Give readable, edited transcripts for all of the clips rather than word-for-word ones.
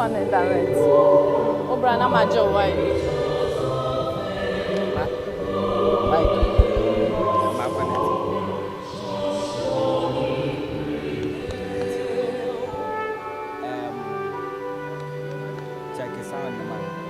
fan direct. Obrana majo why? Check it out, man.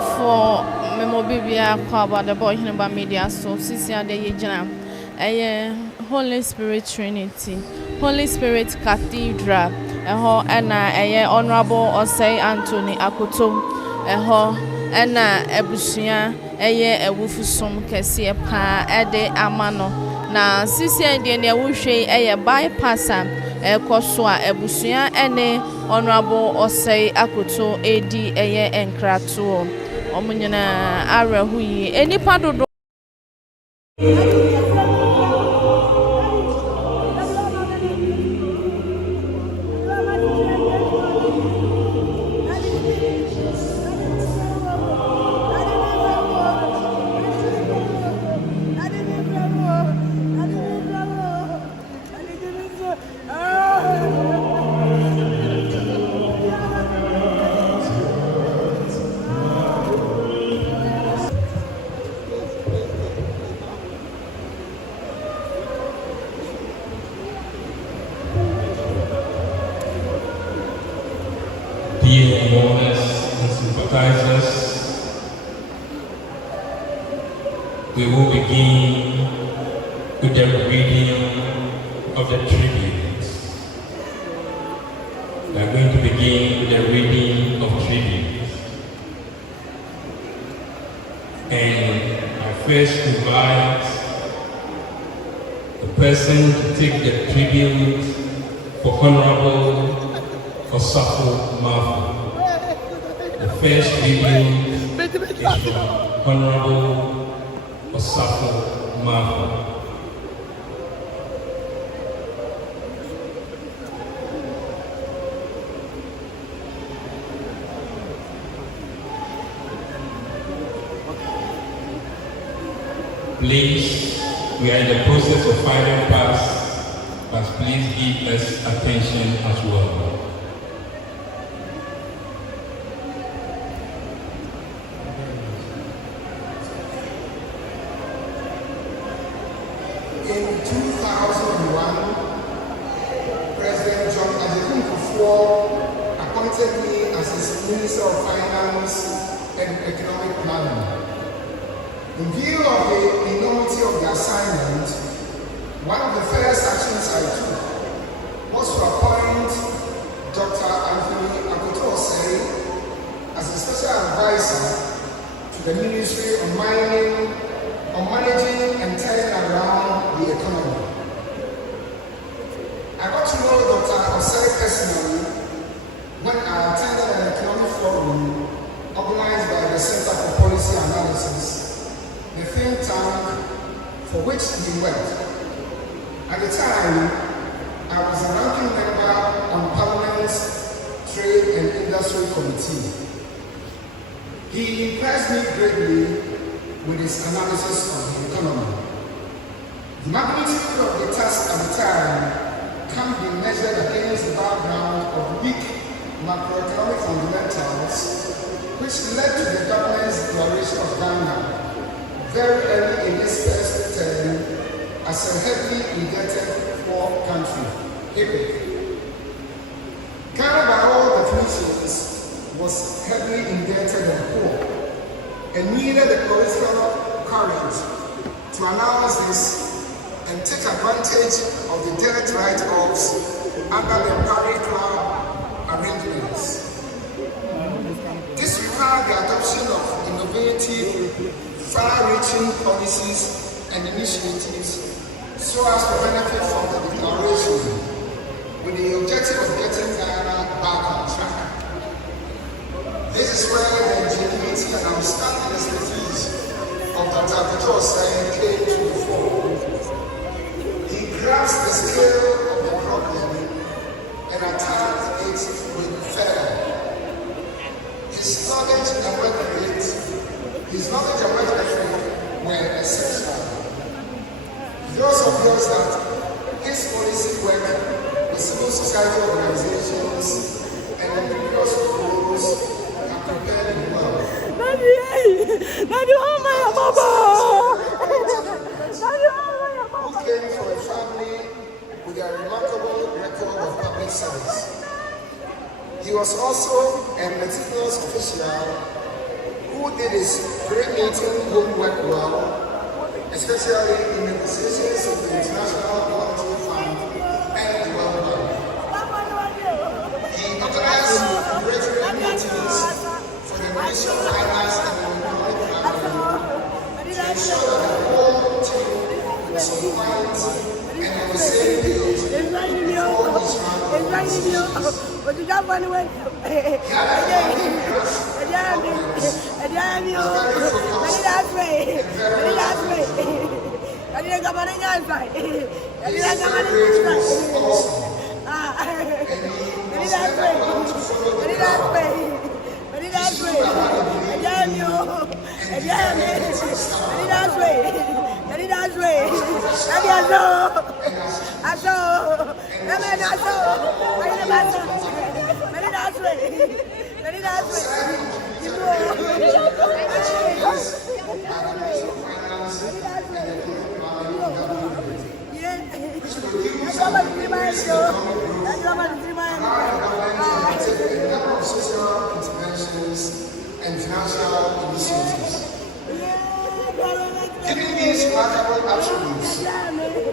For Memobibia, about the boy in media, so Sisia de Yejana, a Holy Spirit Trinity, Holy Spirit Cathedral, a ho and a honorable Osei Anthony Akoto, a ho and a Busia, a Wufusum Cassia Pa, Ede Amano, na Sisia de Wushe, a bypasser, a Koswa, a Busia, and a honorable Osei Akoto, AD, a Enkrato. Omunyana ara huyi enipa dodo Dear mourners and sympathizers, we will begin with the reading of the tributes. We are going to begin with the reading of tributes. And I first invite the person to take the tribute for Honorable Osei. The first tribute is from Honorable Osei. Please, we are in the process of filing pass, but please give us attention as well. In 2001, President John Tafo appointed me as his Minister of Finance and Economic Planning. In view of the enormity of the assignment, one of the first actions I took was to appoint Dr. Akoto Osei as a special advisor to the Ministry of Mining on managing and turning around the economy. I got to know Dr. Osei personally when I attended an economic forum organized by the Center for Policy Analysis, the think tank for which he worked. At the time, I was a ranking member on Parliament's Trade and Industry Committee. He impressed me greatly with his analysis of the economy. The magnitude of the task at the time can be measured against the background of weak macroeconomic fundamentals, which led to the government's declaration of Ghana very early in its first term as a heavily indebted poor country. Ghana, by all definitions, was heavily indebted and poor, and needed the political courage to announce this and take advantage of the debt write-offs under the Paris Club arrangements. This required the adoption of innovative, far-reaching policies and initiatives so as to benefit from the declaration with the objective of getting Ghana back on track. This is where the ingenuity and outstanding expertise of Dr. Akoto Osei came to the fore. He grasped the scale of the problem and attacked it with fervor. His knowledge and work rate were essential. He also feels that his policy work with civil society organizations and various groups have prepared him well. Who came from a family with a remarkable record of public service. He was also a meticulous official who did his pre-meeting homework well, especially in negotiations with the International Monetary Fund and the World Bank. He organized regular meetings for the Ministry of Finance and Economic Planning to ensure that the whole team was on point and on the same page before his social interventions and financial initiatives. Given these remarkable attributes,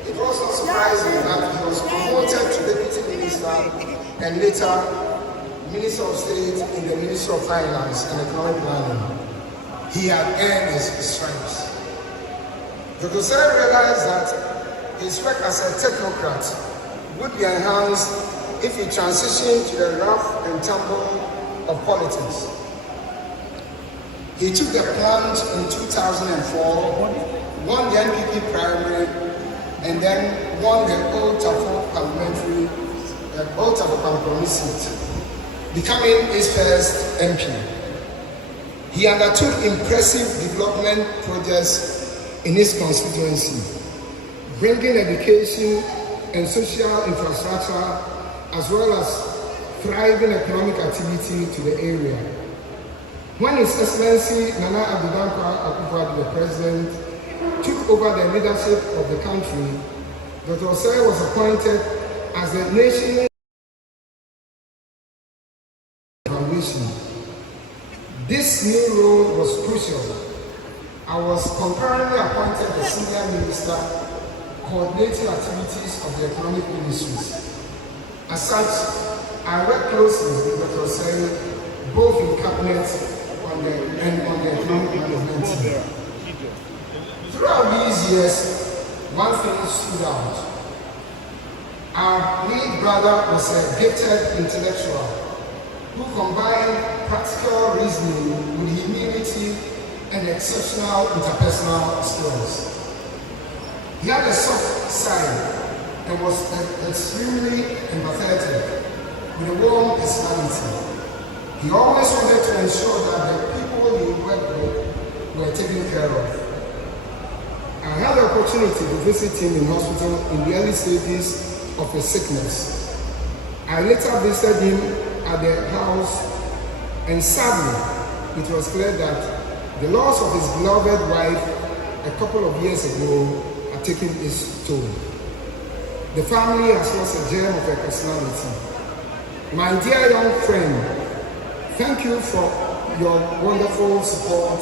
it was not surprising that he was promoted to Deputy Minister and later Minister of State in the Ministry of Finance and Economic Planning. He had earned his stripes. Dr. Osei realized that his work as a technocrat would be enhanced if he transitioned to the rough and tumble of politics. He took the plunge in 2004, won the NPP primary, and then won the Old Tafo parliamentary, Old Tafo Pankrono seat, becoming his first MP. He undertook impressive development projects in his constituency, bringing education and social infrastructure as well as thriving economic activity to the area. When His Excellency Nana Addo Dankwa Akufo-Addo, the President, took over the leadership of the country, Dr. Osei was appointed as the national foundation. This new role was crucial. I was concurrently appointed the Senior Minister coordinating activities of the economic ministries. As such, I worked closely with Dr. Osei both in cabinet and on the economic management team. Throughout these years, one thing stood out. Our lead brother was a gifted intellectual who combined practical reasoning with humility and exceptional interpersonal skills. He had a soft side and was extremely empathetic with a warm personality. He always wanted to ensure that the people he worked with were taken care of. I had the opportunity to visit him in hospital in the early stages of his sickness. I later visited him at the house, and sadly, it was clear that the loss of his beloved wife a couple of years ago had taken its toll. The family has lost a gem of a personality. My dear young friend, thank you for your wonderful support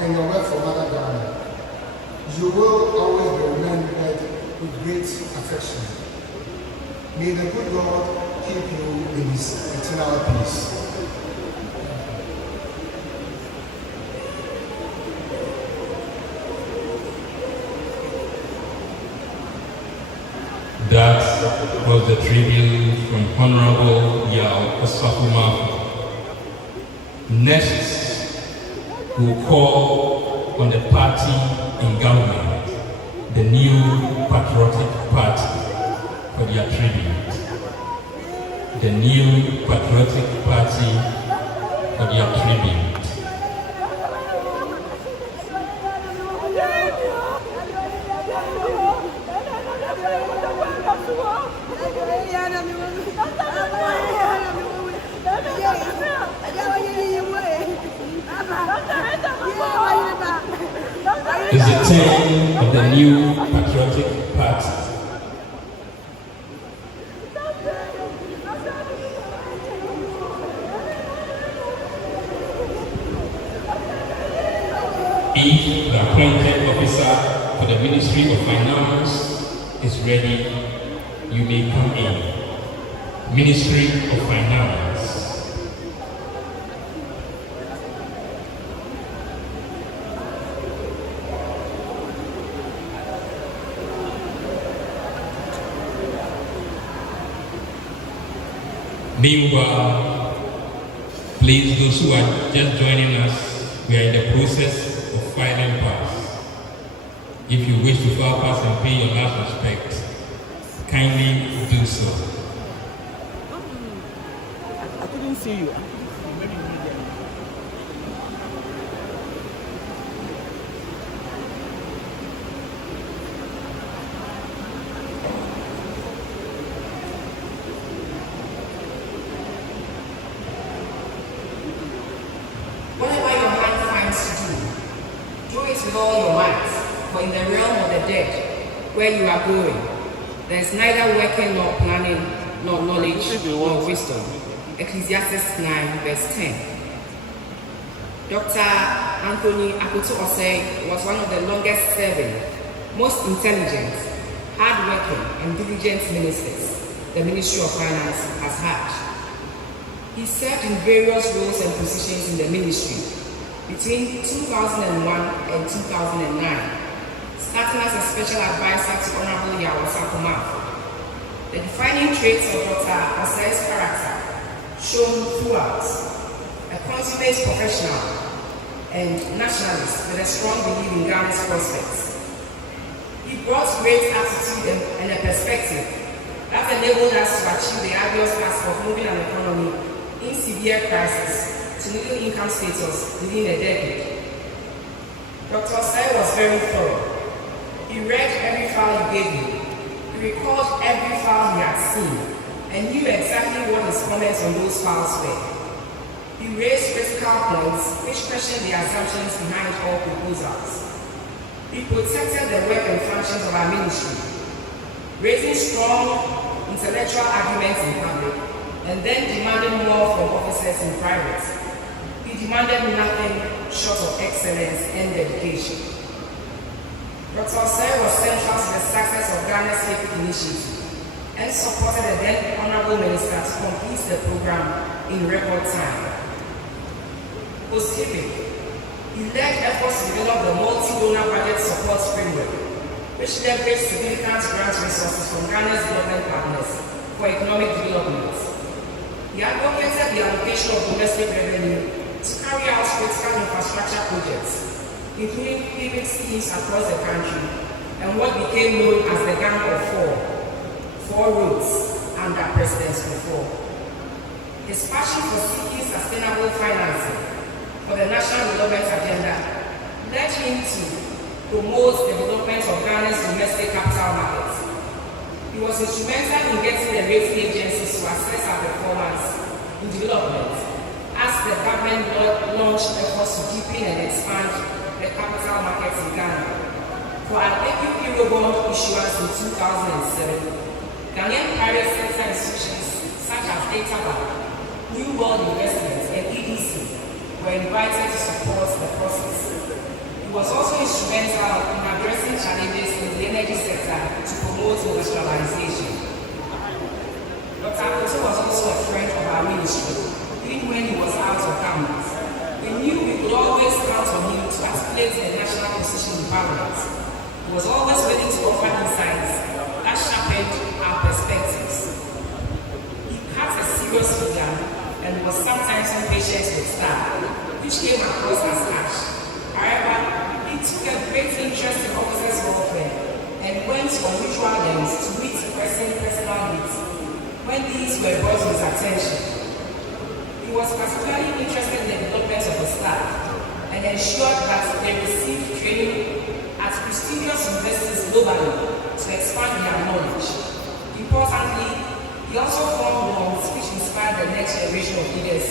and your work for Mother Ghana. You will always be remembered with great affection. May the good Lord keep you in His eternal peace. That was the tribute from Honorable Yao Osei. Next, we'll call on the party in government, the New Patriotic Party, for their tribute. The New Patriotic Party for their tribute. It's the turn of the New Patriotic Party. If the appointed officer for the Ministry of Finance is ready, you may come in. Ministry of Finance. Meanwhile, please, those who are just joining us, we are in the process of filing pass. If you wish to file pass and pay your last respect, kindly do so. I couldn't see you. Whatever your mind finds to do it with all your might, for in the realm of the dead, where you are going, there is neither working nor planning, nor knowledge, nor wisdom. Ecclesiastes 9, verse 10. Dr. Akoto Osei was one of the longest serving, most intelligent, hard-working, and diligent ministers the Ministry of Finance has had. He served in various roles and positions in the ministry between 2001 and 2009, starting as a special advisor to Honorable Yawasa. The defining traits of Dr. Osei's character shown throughout: a consummate professional and nationalist with a strong belief in Ghana's prospects. He brought great attitude and a perspective that enabled us to achieve the arduous task of moving an economy in severe crisis to middle income status within a decade. Dr. Osei was very thorough. He read every file you gave him. He recalled every file he had seen and knew exactly what his comments on those files were. He raised critical points which questioned the assumptions behind all proposals. He protected the work and functions of our ministry, raising strong intellectual arguments in public and then demanding more from officers in private. He demanded nothing short of excellence and dedication. Dr. Osei was central to the success of Ghana's HIPIC initiative and supported the then Honorable Minister to complete the program in record time. Post-HIPIC, he led efforts to develop the multi-donor budget support framework, which leveraged significant grant resources from Ghana's development partners for economic development. He advocated the allocation of domestic revenue to carry out critical infrastructure projects, including paving schemes across the country and what became known as the Gang of Four roads under President Tafo. His passion for seeking sustainable financing for the national development agenda led him to promote the development of Ghana's domestic capital markets. He was instrumental in getting the rating agencies to assess our performance in development as the government launched efforts to deepen and expand the capital markets in Ghana. For an APP Eurobond issuance in 2007, Ghanaian private sector institutions such as Tafo, New World Investments, and EDC were invited to support the process. He was also instrumental in addressing challenges in the energy sector to promote industrialization. Dr. Akoto was also a friend of our ministry, even when he was out of government. We knew we could always count on him to articulate a national position in Parliament. He was always ready to offer insights that sharpened our perspectives. He had a serious figure and was sometimes impatient with staff, which came across as harsh. However, he took a great interest in officers' welfare and went to unusual lengths to meet pressing personal needs when these were brought to his attention. He was particularly interested in the development of the staff and ensured that they received training at prestigious universities globally to expand their knowledge. Importantly, he also formed bonds which inspired the next generation of leaders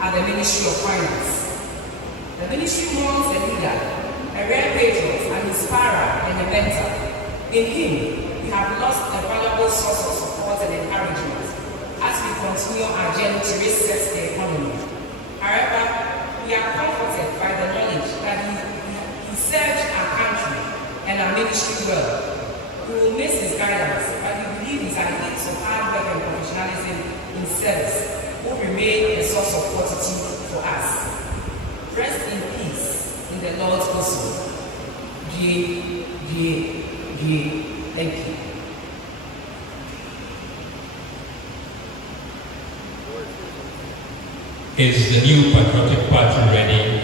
at the Ministry of Finance. The ministry mourns a leader, a rare patriot, an inspirer, and a mentor. In him, we have lost a valuable source of support and encouragement as we continue our journey to reset the economy. However, we are comforted by the knowledge that he served our country and our ministry well. We will miss his guidance, but we believe his attitudes of hard work and professionalism in service will remain a source of fortitude for us. Rest in peace in the Lord's bosom. Thank you. Is the new Patriotic Party ready?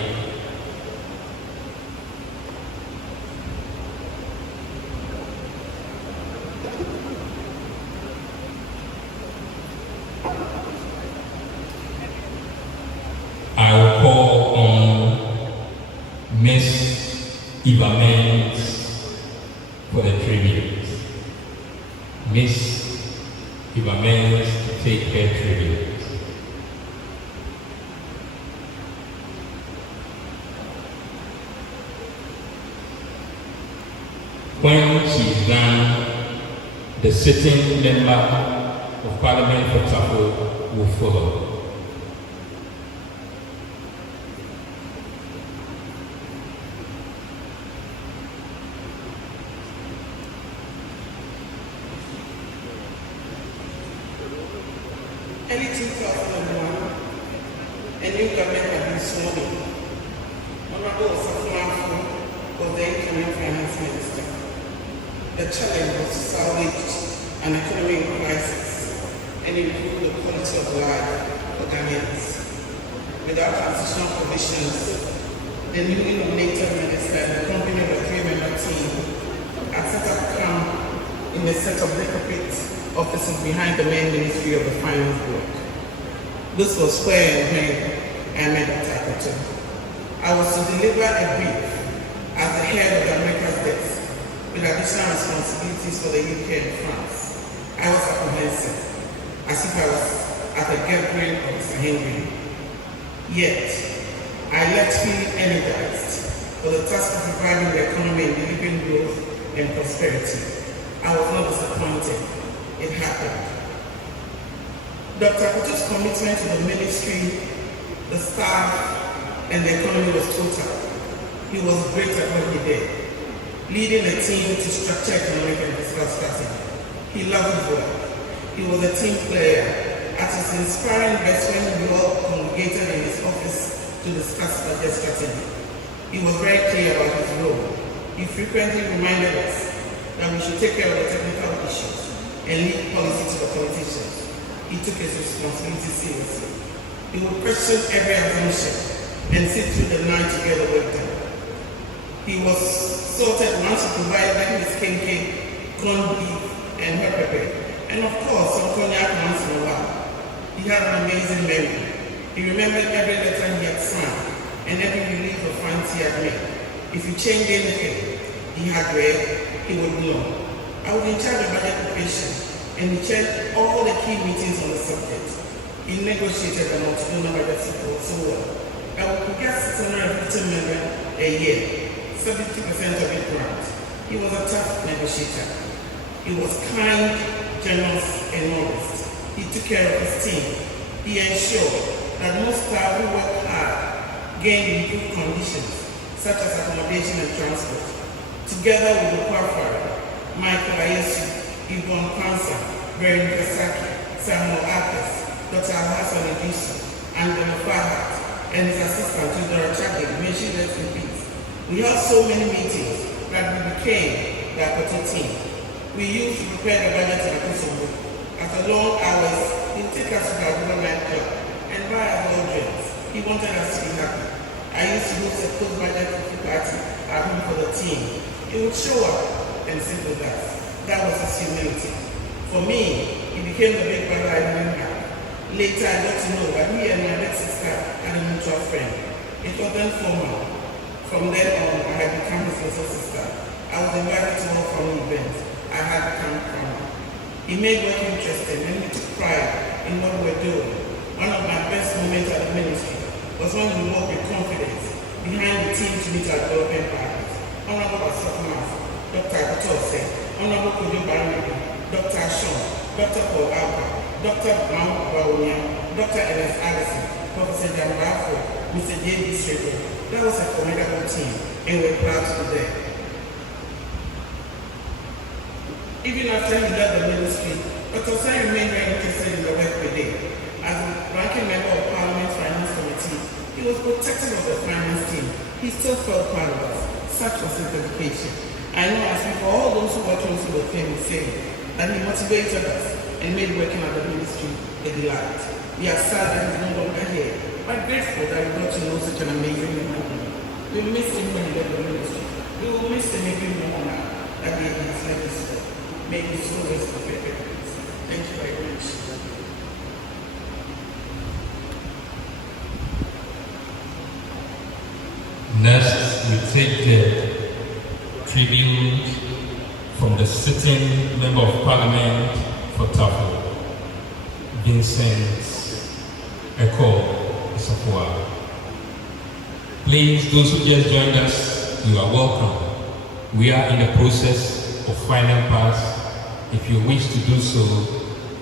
Miss Eva for the tribute. Miss Eva to take her tribute. When she is done, the sitting member of Parliament for Tafo will follow. Early 2001, a new government had been sworn in. Honorable Osei was the incoming finance minister. The challenge was to salvage an economic crisis and improve the quality of life for Ghanaians. Without transitional provisions, the newly nominated minister and the company of a three-member team had set up camp in a set of decrepit offices behind the main ministry of the finance block. This was where and when I met Dr. Akoto. I was to deliver a brief as the head of the America's desk with additional responsibilities for the UK and France. I was apprehensive, as if I was at a gathering of Mr. Henry. Yet, I left feeling energized for the task of reviving the economy and delivering growth and prosperity. I was not disappointed. It happened. Dr. Akoto's commitment to the ministry, the staff, and the economy was total. He was great at what he did, leading a team to structure economic and fiscal strategy. He loved his work. He was a team player. At his inspiring best when we all congregated in his office to discuss budget strategy. He was very clear about his role. He frequently reminded us that we should take care of the technical issues and leave policy to the politicians. He took his responsibility seriously. He would question every assumption and sit through the night to get the work done. He was sorted once he provided his kinky, corned beef, and her pepper, and of course some cognac once in a while. He had an amazing memory. He remembered every letter he had signed and every release of funds he had made. If he changed anything he had read, he would know. I was in charge of budget preparation, and he chaired all the key meetings on the subject. He negotiated the multi-donor budget support so well. I would get 650 million a year, 70% of it grant. He was a tough negotiator. He was kind, generous, and honest. He took care of his team. He ensured that most staff who worked hard gained improved conditions, such as accommodation and transport. Together with the Kwafari, Michael Ayesu, Yvonne Kwanzaa, Veronica Saki, Samuel Akers, Dr. Alhassan Edisu, Angela Fahat, and his assistant, Tudor Chadwick, may she rest in peace. We held so many meetings that we became the Akoto team. We used to prepare the budget in Akoto. After long hours, he'd take us to the Akoto nightclub and buy us all drinks. He wanted us to be happy. I used to host a close budget party at home for the team. He would show up and sit with us. That was his humility. For me, he became the big brother I didn't have. Later, I got to know that he and my big sister had a mutual friend. It was then formal. From then on, I had become his little sister. I was invited to all family events. I had become family. He made work interesting and he took pride in what we were doing. One of my best moments at the ministry was when we walked with confidence behind the team to meet our development partners. Honorable Asofmas, Dr. Akoto Osei, Honorable Kojo Barnabé, Dr. Ashon, Dr. Paul Alba, Dr. Mahmoud Bawonia, Dr. Ernest Allison, Professor Jamrafo, Mr. J.B. Srego. That was a formidable team, and we're proud to be there. Even after he left the ministry, Dr. Osei remained very interested in the work we did. As a ranking member of Parliament's Finance Committee, he was protective of the finance team. He still felt proud of us. Such was his dedication. I know I speak for all those who were close with him in saying that he motivated us and made working at the ministry a delight. We are sad that he's no longer here, but grateful that we got to know such an amazing human being. We will miss him when he left the ministry. We will miss him even more now that he has left his work. May his soul rest in peace. Thank you very much. Next, with take the tribute from the sitting Member of Parliament for Tafo, Vincent Akoto. Please, those who just joined us, you are welcome. We are in the process of final pass. If you wish to do so,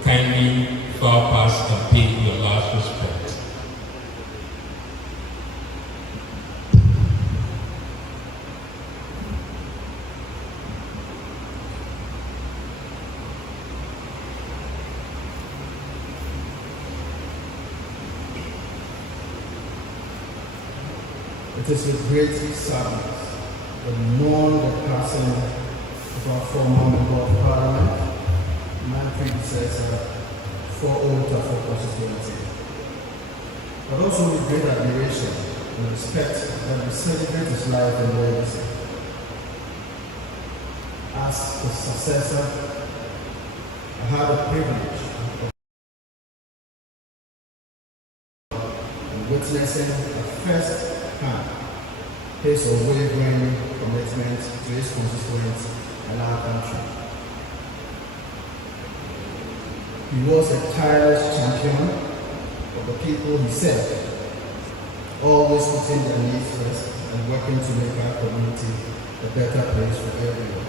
kindly file pass and pay your last respect. It is with great sadness that we mourn the passing of our former Member of Parliament, my predecessor, for Old Tafo constituency. But also with great admiration and respect that we celebrate his life and legacy. As his successor, I had the privilege of witnessing a first-hand his unwavering commitment to his constituents and our country. He was a tireless champion of the people he served, always putting their needs first and working to make our community a better place for everyone.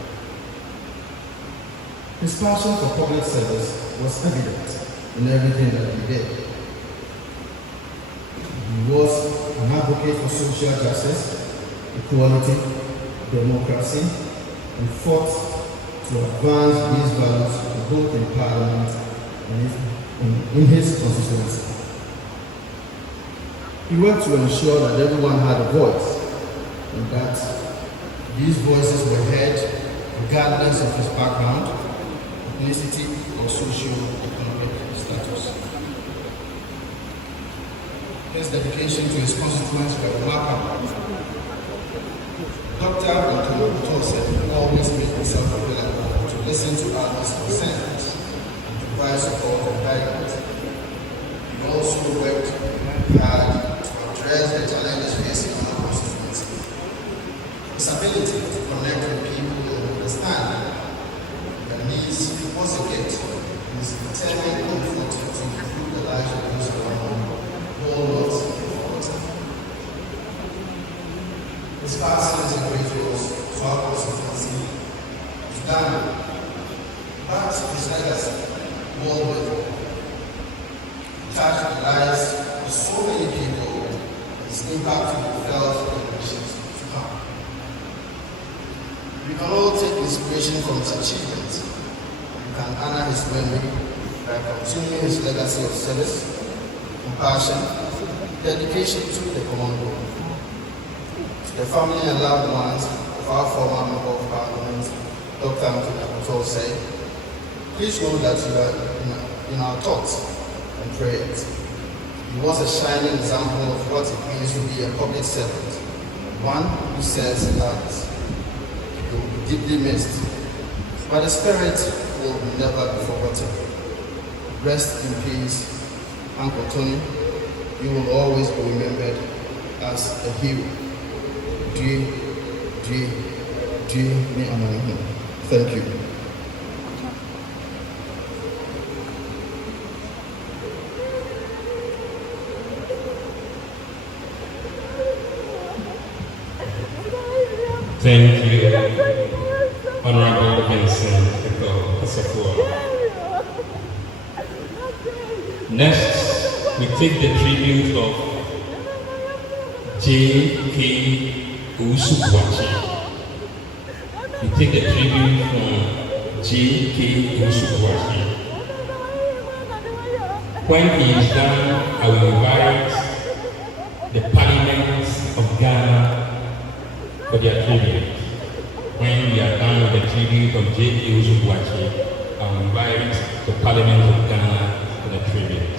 His passion for public service was evident in everything that he did. He was an advocate for social justice, equality, democracy, and fought to advance these values both in Parliament and in his constituency. He worked to ensure that everyone had a voice and that these voices were heard regardless of his background, ethnicity, or socio-economic status. His dedication to his constituents were remarkable. Dr. Akoto always made himself available to listen to others' concerns and to provide support and guidance. He also worked hard to address the challenges facing our constituency. His ability to connect with people and understand their needs was a gift. His determined effort to improve the lives of those around him all was important. His passing is a great loss to our constituency. He's done, but his legacy will live. He touched the lives of so many people. His impact will be felt in generations to come. We can all take inspiration from his achievements. We can honor his memory by continuing his legacy of service, compassion, dedication to the common goal. The family and loved ones of our former Member of Parliament, Dr. Osei, please know that you are in our thoughts and prayers. He was a shining example of what it means to be a public servant, one who says that he will be deeply missed, but the spirit will never be forgotten. Rest in peace, Uncle Tony. You will always be remembered as a hero. Thank you. Thank you, Honorable Vincent Akoto. Next, we take the tribute of J.K. Usubwachi. We take the tribute from J.K. Usubwachi. When he is done, I will invite the Parliament of Ghana for their tribute. When we are done with the tribute of J.K. Usubwachi, I will invite the Parliament of Ghana for the tribute.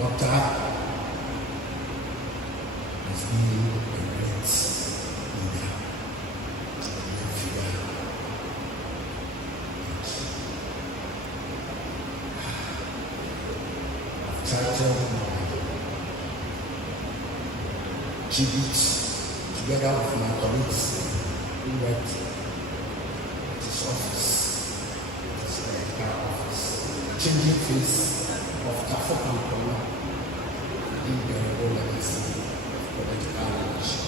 Doctor, has been a great leader, a great figure. I've titled my tribute together with my colleagues who worked at his office, his medical office, changing face of Tafo Pankrono, indelible legacy of political leadership.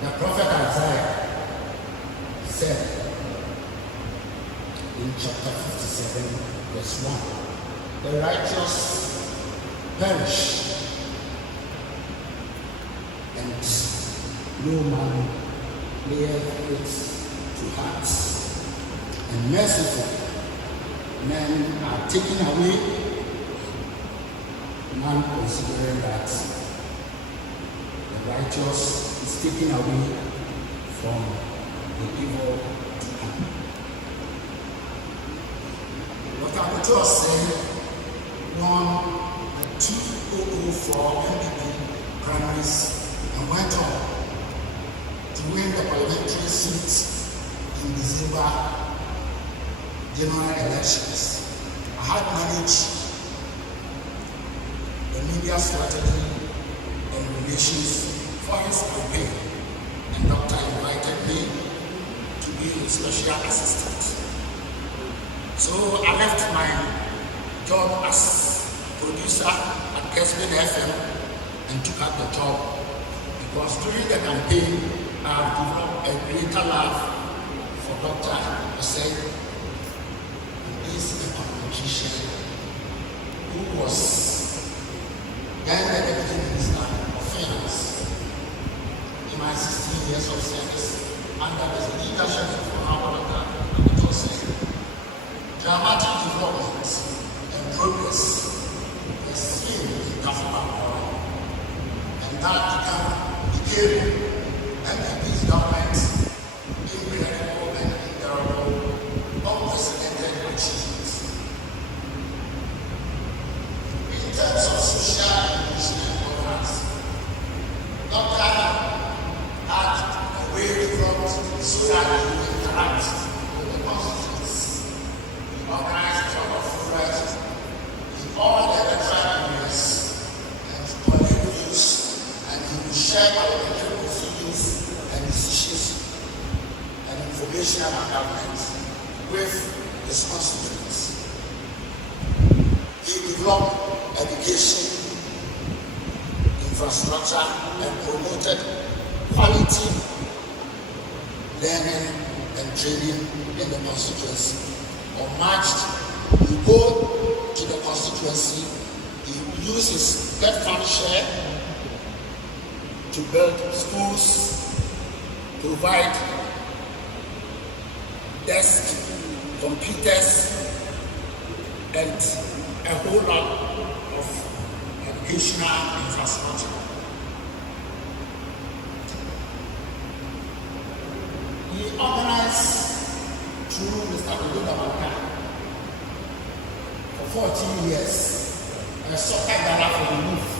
The prophet Isaiah said in chapter 57, verse 1, the righteous perish, and no man layeth it to heart, and merciful men are taken away, none considering that the righteous is taken away from the evil to come. What Akoto was saying, won 2004 MPP primaries and went on to win the parliamentary seat in December general elections. I had managed the media strategy and relations for his campaign, and Doctor invited me to be his special assistant. So I left my job as producer at Kesman FM and took up the job because during the campaign I developed a greater love for Dr. Osei. He is a politician who was then the Deputy Minister of Finance in my 16 years of service under the leadership of our Dr. Osei. Dramatic development and progress were seen in Tafo, and that became MPP's government incredible and endurable, unprecedented achievements. In terms of social and national governance, Dr. had a way developed so that he would interact with the constituents. He organized job of forage in all the electoral areas and collect views, and he would share parliamentary proceedings and decisions and information about government with his constituents. He developed education, infrastructure, and promoted quality learning and training in the constituency. On March, he go to the constituency, he uses debt fund share to build schools, provide desk, computers, and a whole lot of educational infrastructure. He organized through Mr. Ododa for 14 years a soccer gala for the youth,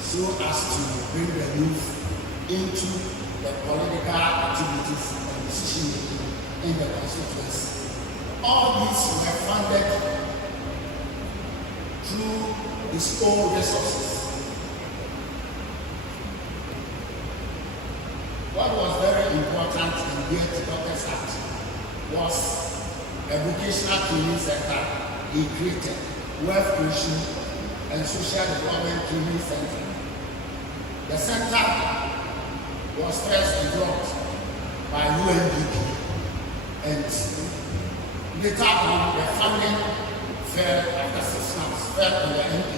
so as to bring the youth into the political activities and decision making in the constituency. All these were funded through his own resources. What was very important in the Educators Act was a vocational training center he created, wealth creation and social development training center. The center was first developed by UNDP, and later on the funding fell after 6 months, fell on the MP.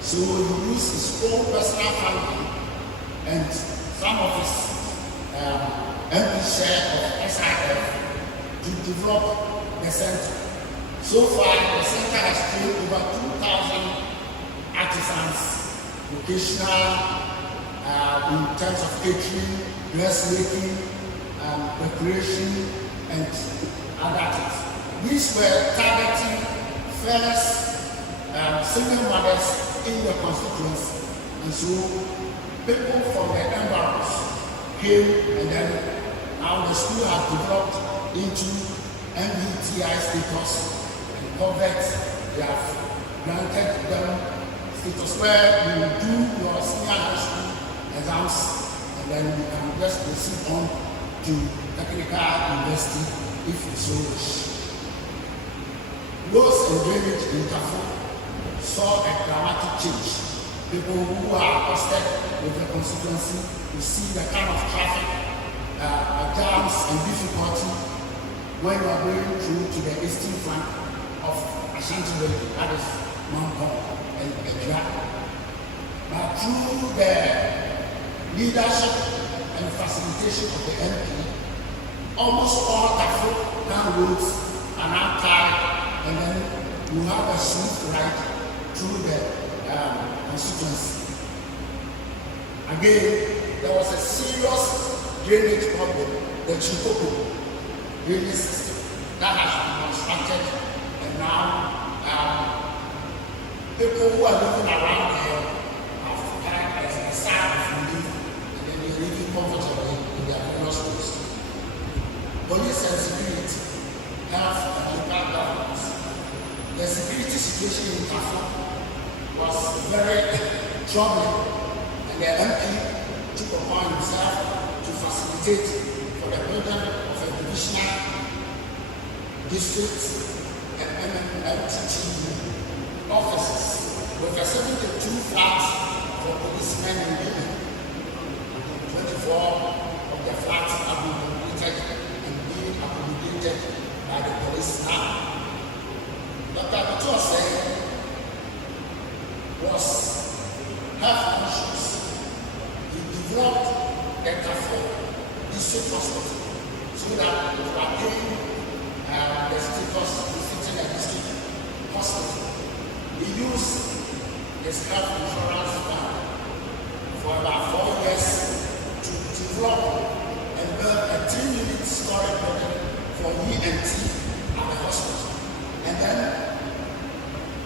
So he used his own personal funding and some of his MP share of SIF to develop the center. So far, the center has trained over 2,000 artisans, vocational, in terms of catering, dressmaking, decoration, and other things. These were targeting first single mothers in the constituency. And so people from the environs came, and then now the school has developed into MBTI status and covered. They have granted them status where you do your senior high school exams, and then you can just proceed on to technical university if you so wish. Roads and drainage in Tafo saw a dramatic change. People who are hosted with the constituency will see the kind of traffic, jams and difficulty when you are going through to the eastern flank of Ashanti Valley, that is Mount and Edra. But through the leadership and facilitation of the MP, almost all Tafo roads are now tied, and then you have a smooth ride through the constituency. Again, there was a serious drainage problem, the Chikoko drainage system that has been constructed, and now people who are living around there have to carry as a sign of relief, and then they're living comfortably in their various schools. Police and security, health and local governments. The security situation in Tafo was very troubling, and the MP took upon himself to facilitate for the building of a divisional district and MMTT offices with a 72 flats for policemen and women. 24 of the flats have been completed and being accommodated by the police now. Dr. Osei was health conscious. He developed a Tafo district hospital so that it would attain the status befitting a district hospital. He used his health insurance fund for about 4 years to develop and build a 3-unit storage building for ENT at the hospital. And then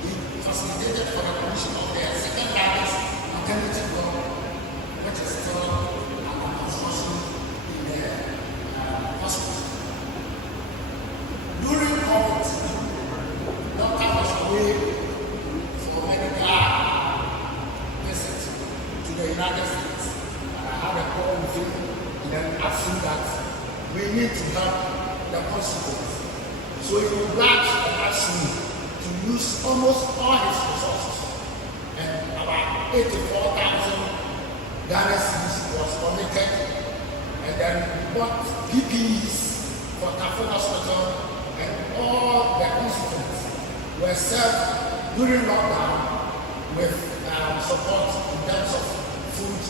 he facilitated for the commission of the second largest maternity block, which is still under construction in the hospital. During COVID, Dr. was away for medical visit to the United States. And I had a call with him, and then asking that we need to help the constituents. So he would like to ask me to use almost all his resources, and about 84,000 Ghana cedis was committed, and then we bought PPEs for Tafo Hospital, and all the constituents were served during lockdown with support in terms of food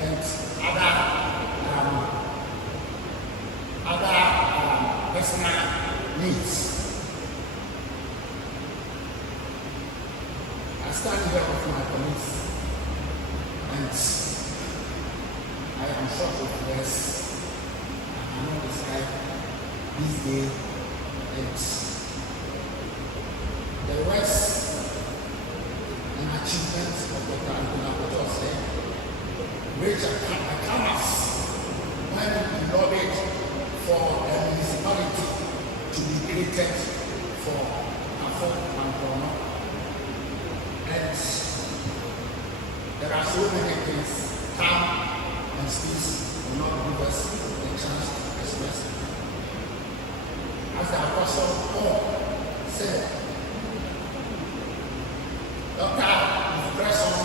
and other personal needs. I stand here with my colleagues, and I am short of words. I cannot describe this day and the words and achievements of Dr. Akoto Osei, which come us when we lobbied for a municipality to be created for Tafo Pankrono. And there are so many things, time and space will not give us the chance to express it. As the Apostle Paul said, Doctor, you press on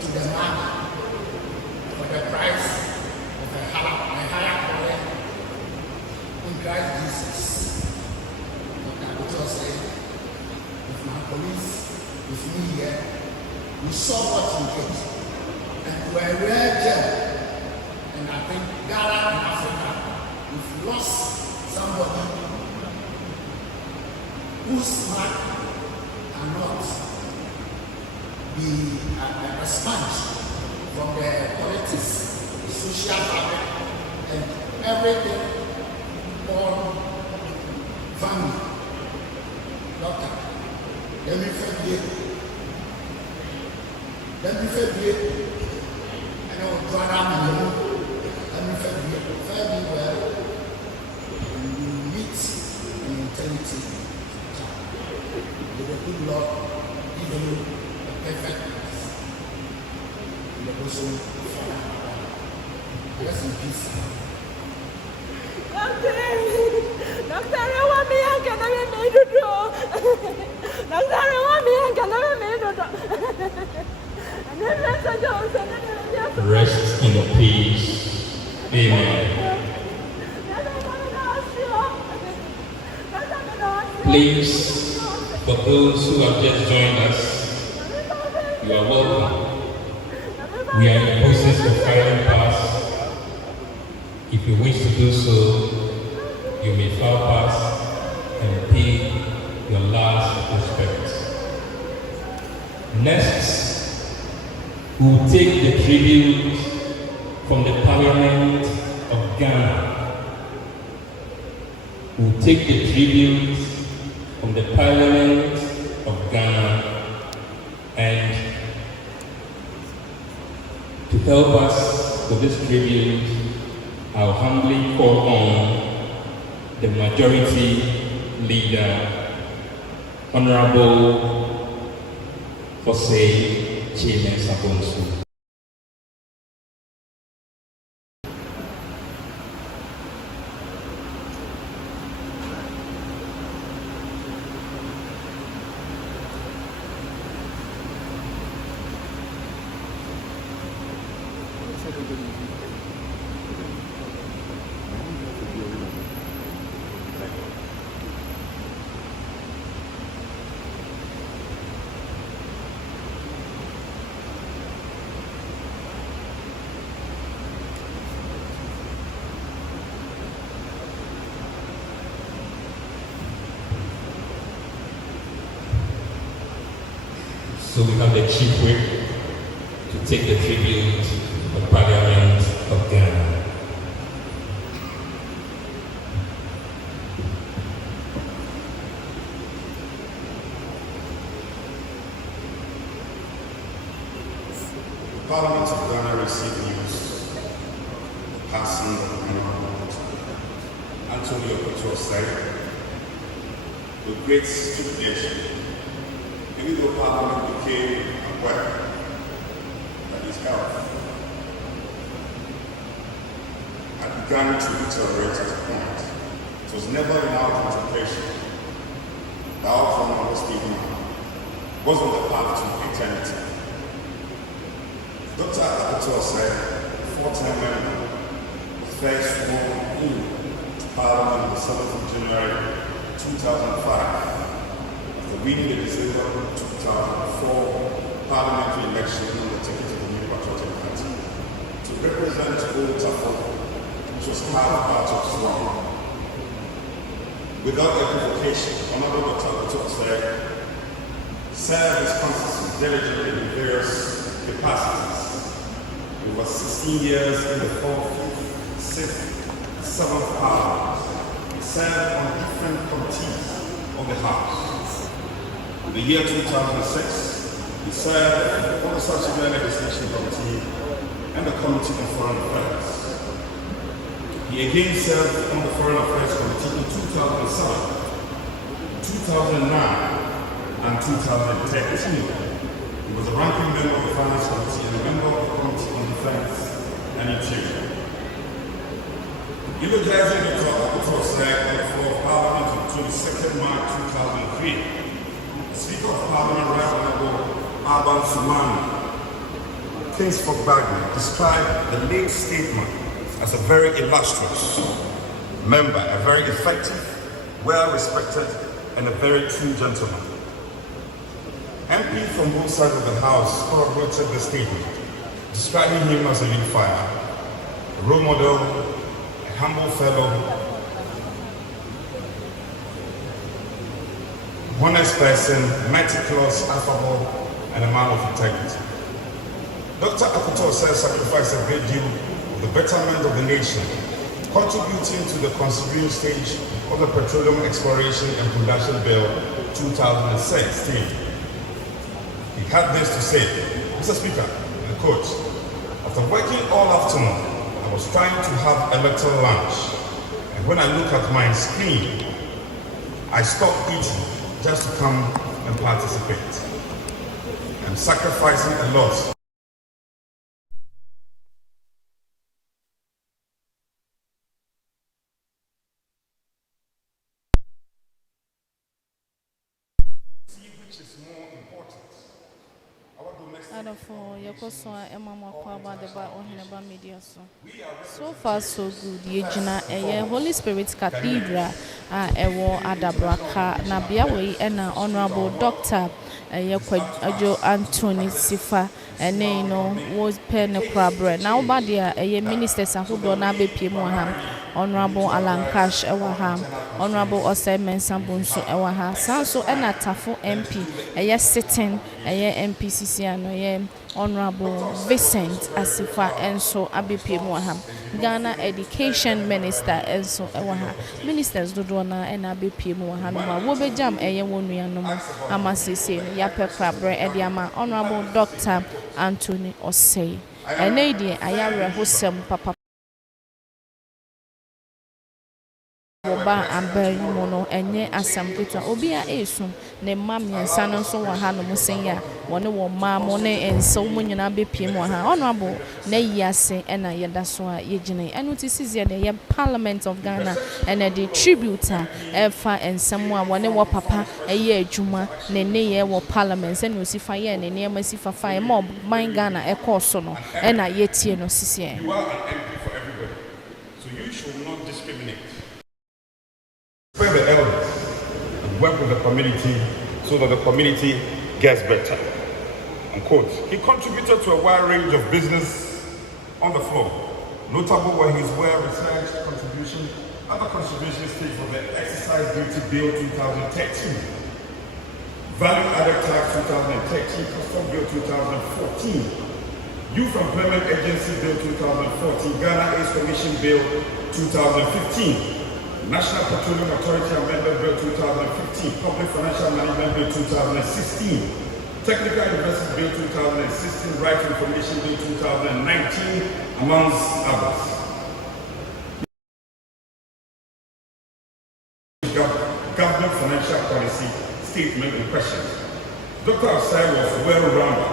to the man for the price of a higher calling in Christ Jesus. Dr. Akoto Osei, with my police, with me here, we saw what we did, and we were rare gem. And I think Ghana and Africa, we've lost somebody whose mark cannot be a sponge from the politics, the social fabric, and everything born family. Doctor, let me forgive Then we fed it, and I was glad I'm in and we fed me well, and we meet in eternity with the good Lord, giving you a perfect in the bosom of Father. Rest in peace. Doctor, I want me and can I made it do. Doctor, I want me and can I made it do. Rest in peace. Amen. Please, for those who have just joined us, you are welcome. We are in the process of filing pass. If you wish to do so, you may file pass and pay your last respects. Next, we will take the tribute from the Parliament of Ghana. We will take the tribute from the Parliament of Ghana, and to help us with this tribute, I'll humbly call on the majority leader, Honorable Osei Sabonsu. So we have the Chief Whip to take the tribute of Parliament of Ghana. The Parliament of Ghana received news of the passing of Honorable Osei with great stupidation. Even though Parliament became aware that his health had begun to deteriorate at a point, it was never in our contemplation that our former was on the path to eternity. Dr. Akoto said, four-time member, was first sworn in to Parliament on the 7th of January 2005. Winning the December 2004 parliamentary election on the ticket of the New Patriotic Party to represent old Tafo, which was carved out of Swahili. Without equivocation, Honorable Dr. Osei served his constituency diligently in various capacities. Over 16 years in the 4th, 6th, 7th Parliament. He served on different committees of the House. In the year 2006, he served on the Statutory Legislation Committee and the Committee on Foreign Affairs. He again served on the Foreign Affairs Committee in 2007, 2009, and 2013. He was a ranking member of the Finance Committee and a member of the Committee on Defense and Interior. Eulogizing Dr. Akoto Osei on the floor of Parliament on 22nd March 2003, Speaker of Parliament, Right Honorable Alban Sumani, Kingsford Bagley, described the late statesman as a very illustrious member, a very effective, well-respected, and a very true gentleman. MP from both sides of the House corroborated the statement, describing him as a unifier, a role model, a humble fellow, honest person, meticulous, affable, and a man of integrity. Dr. Akoto Osei sacrificed a great deal of the betterment of the nation, contributing to the considering stage of the Petroleum Exploration and Production Bill 2016. He had this to say: Mr. Speaker, I quote, after working all afternoon, I was trying to have a little lunch. And when I look at my screen, I stop eating just to come and participate. I'm sacrificing a lot. Which is more important? For your person, Emma about the Oheneba media. So far, so good. Yejina, a Holy Spirit Cathedral, Ewo Adabraka, Nabiawe, and Honorable Doctor Ajo Anthony Sifa, and was pen a crabber. Now, Badia, a minister, who don't have a Pimoham, Honorable Alan Cash, Ewaham, Honorable Osei Mensambunsu, Ewaha, Sanso, and Tafo MP, a sitting, a MPCC, and Honorable Vincent Asifa, and so Abipi Moham, Ghana Education Minister, and so Ewaha, Ministers Dodona, and Abipi Mohanuma, Wobejam, a Yawunianum, Amasisi, Yape Crabre, Ediama, Honorable Dr. Anthony Osei, and Lady Ayara Hosem Papa. Oba amber mono enye asam ketua obi a esum ne mam yensa no so wa ha no musenya wone wo ma mo ne enso mo nyina bepiem wa ha honorable na yiase na yeda so a yegine enu ti sizie ne ye Parliament of Ghana and the tributor efa ensam a wone wo papa eye adwuma ne ne ye wo Parliament se no sifa ye ne ne ma sifa fa e mo man Ghana e course no na yetie no sisie. You are an MP for everybody, so you should not discriminate. Pray the elders and work with the community so that the community gets better. Unquote. He contributed to a wide range of business on the floor. Notable were his well-researched contribution, other contributions state for the Exercise Duty Bill 2013, Value Added Tax 2013, Custom Bill 2014, Youth Employment Agency Bill 2014, Ghana AIDS Commission Bill 2015, National Petroleum Authority Amendment Bill 2015, Public Financial Management Bill 2016, Technical University Bill 2016, Right to Information Bill 2019, amongst others. Government financial policy statement in question. Dr. Osei was well-rounded,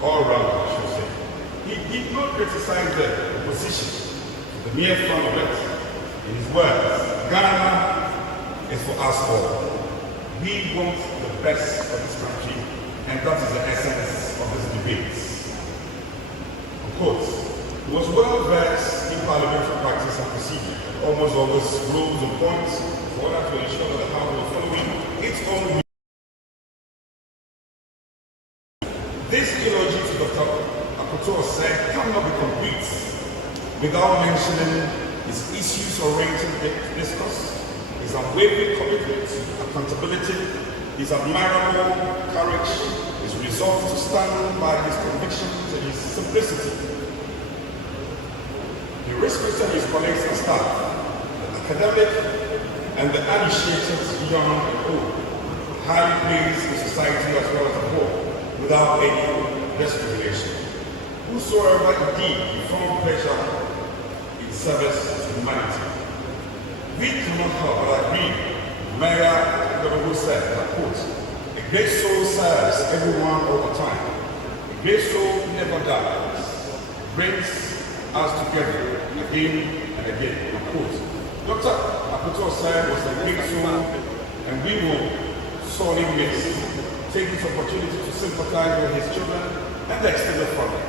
all-rounded, I should say. He did not criticize the opposition, the mere fun of it. In his words, Ghana is for us all. We want the best for this country, and that is the essence of this debate. Of course, he was well versed in parliamentary practice and procedure, almost always rules and points in order to ensure that the House was following its own. This eulogy to Dr. Akoto said cannot be complete without mentioning his issues-oriented discourse, his unwavering commitment to accountability, his admirable courage, his resolve to stand by his convictions, and his simplicity. He respected his colleagues and staff, the academic and the uninitiated young and old, highly praised in society as well as abroad, without any discrimination. Whosoever indeed he found pleasure service to humanity. We cannot help but agree, Mayor Akoto said, I quote, a great soul serves everyone all the time. A great soul never dies, brings us together again and again, I quote. Dr. Akoto was a great soul, and we will sorely miss. Take this opportunity to sympathize with his children and the extended family.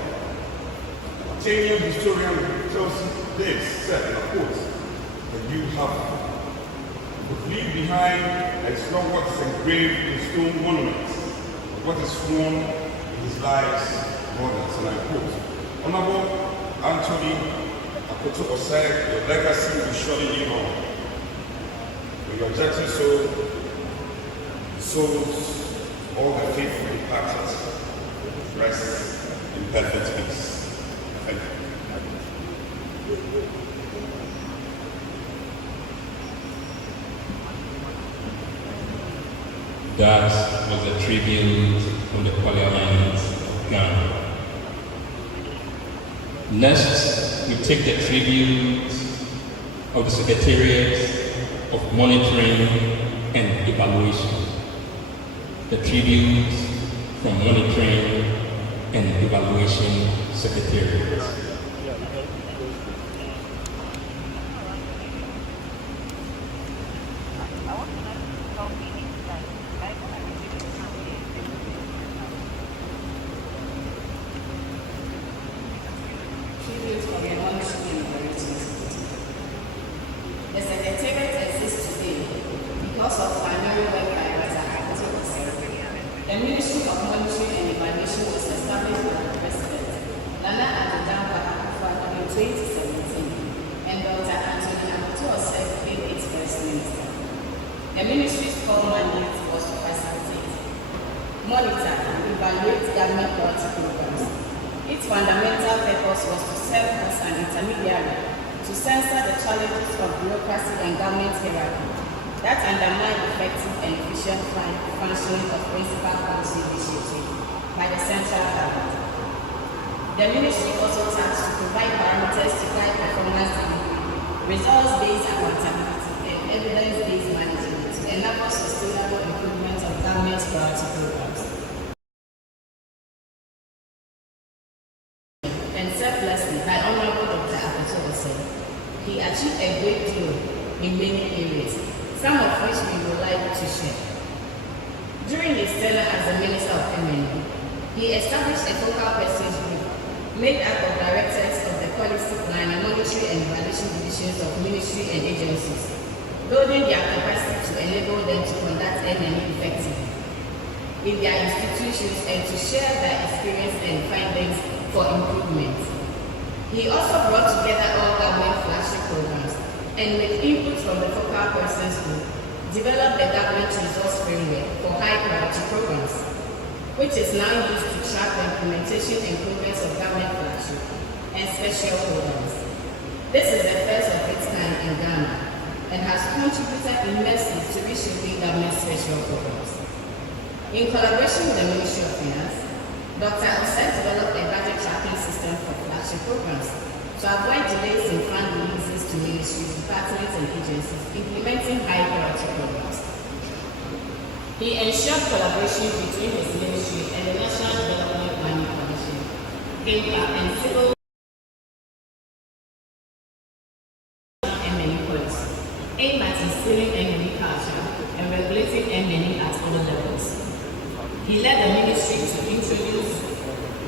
Kenyan historian tells this, said, of course, that you have to leave behind is not what is engraved in stone monuments, but what is sworn in his life's borders. And I quote, Honorable Anthony Akoto Osei, your legacy will surely live on. With your gentle soul, souls, all the faithful departed, rest in perfect peace. Thank you. That was a tribute from the Parliament of Ghana. Next, we take the tribute of the Secretariat of Monitoring and Evaluation. The tribute from Monitoring and Evaluation Secretariat. The Secretariat exists today because of primary work by Akoto. The Ministry of Monitoring and Evaluation was established by the President, Nana Addo in 2017, and Dr. Akoto became its first minister. The ministry's core mandate was to facilitate, monitor, and evaluate government quality programs. Its fundamental purpose was to serve as an intermediary to censor the challenges of bureaucracy and government hierarchy that undermine effective and efficient functioning of principal policy initiatives by the central government. The ministry also tasked to provide parameters to guide performance delivery, results-based accountability, and evidence-based management to enable sustainable improvement of government priority programs. And selflessly, by Honorable Dr. Akoto Osei, he achieved a great deal in many areas, some of which we would like to share. During his tenure as the Minister of MNE, he established a focal persons group made up of directors of the policy plan and monitoring and evaluation divisions of ministry and agencies, building their capacity to enable them to conduct MNE effectively in their institutions and to share their experience and findings for improvement. He also brought together all government flagship programs and with input from the focal persons group, developed the government resource framework for high priority programs, which is now used to track the implementation and progress of government flagship and special programs. This is the first of its kind in Ghana and has contributed immensely to reshaping government special programs. In collaboration with the Ministry of Finance, Dr. Osei developed a budget tracking system for flagship programs to avoid delays in fund releases to ministries, departments, and agencies implementing high priority programs. He ensured collaboration between his ministry and the National Development Planning Commission, and civil MNE policy, aimed at instilling MNE culture and regulating MNE at all levels. He led the ministry to introduce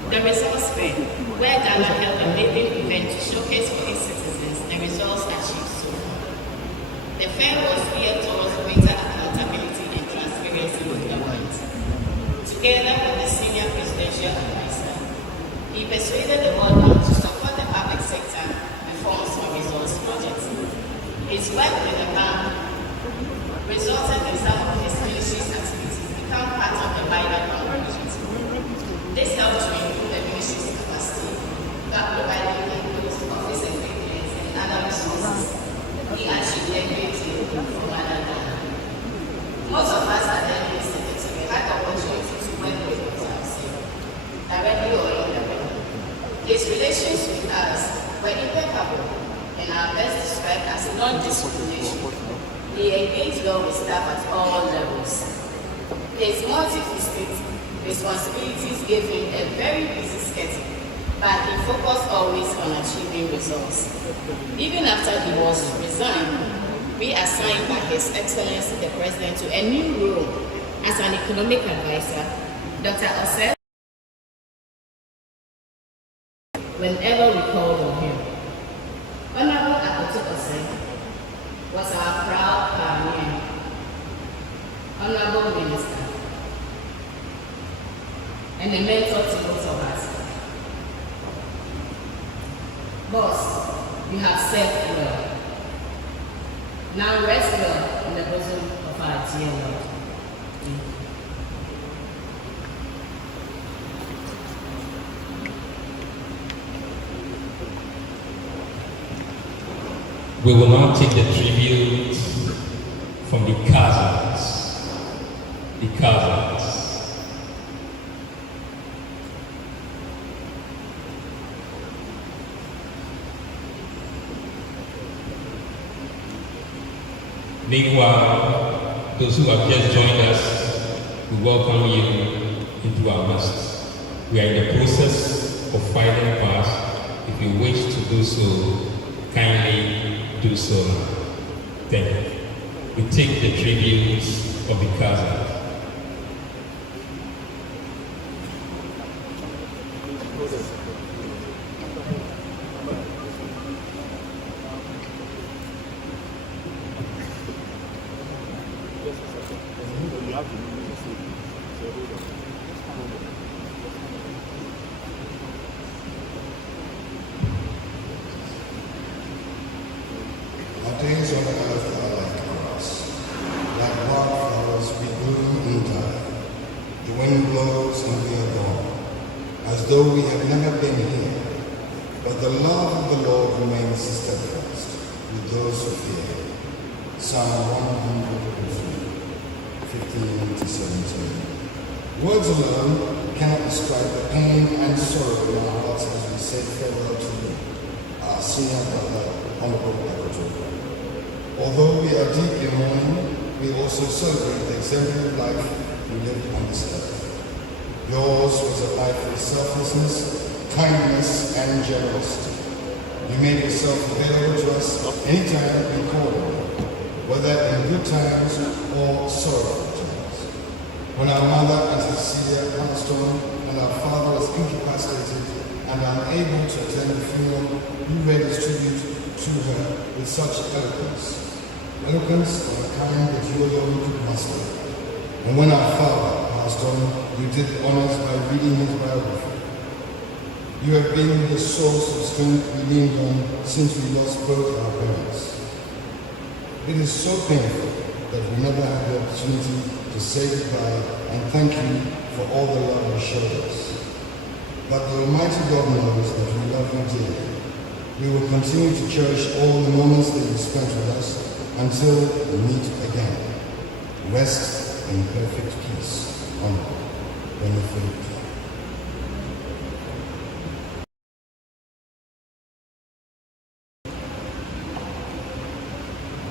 the resource fair, where Ghana held a maiden event to showcase for its citizens the results achieved so far. The fair was geared towards greater accountability and transparency with government. Together with the senior presidential advisor, he persuaded the world to support the public sector reforms for resource projects. His work with the bank resulted in some of his ministry's activities become part of the wider community. This helped to improve the ministry's capacity by providing input, office equipment, and other resources. He achieved a great deal from Ghana. Most of us at the Secretary had the opportunity to work with Dr. Osei, directly or indirectly. His relations with us were impeccable and are best described as non-discrimination. He engaged well with staff at all levels. His multi-faceted responsibilities gave him a very busy schedule, but he focused always on achieving results. Even after he was resigned, reassigned by His Excellency the President to a new role as an economic advisor, Dr. Osei, whenever we called on him. Honorable Akoto Osei was our proud pioneer, Honorable Minister, and a mentor to both of us. Boss, you have served well. Now rest well in the bosom of our dear Lord. We will now take the tribute from the cousins. The cousins. Meanwhile, those who have just joined us, we welcome you into our midst. We are in the process of filing past. If you wish to do so, kindly do so now. Thank you. We take the tributes of the cousin. Our days on earth are like grass. Like wildflowers, we bloom and die. The wind blows and we are gone, as though we had never been here. But the love of the Lord remains steadfast with those who fear Him. Psalm 103, 15 to 17. Words alone cannot describe the pain and sorrow in our hearts as we say farewell to you, our senior brother, Honorable Akoto. Although we are deep in mourning, we also celebrate the exemplary life you lived on this earth. Yours was a life of selflessness, kindness, and generosity. You made yourself available to us anytime we called on you, whether in good times or sorrowful times. When our mother, Auntie Cecilia, passed on, and our father was incapacitated and unable to attend the funeral, you read his tribute to her with such eloquence. Eloquence of a kind that you alone could master. And when our father passed on, you did the honors by reading his biography. You have been the source of strength we leaned on since we lost both our parents. It is so painful that we never had the opportunity to say goodbye and thank you for all the love you showed us. But the Almighty God knows that we love you dearly. We will continue to cherish all the moments that you spent with us until we meet again. Rest in perfect peace. Honorable Benefit.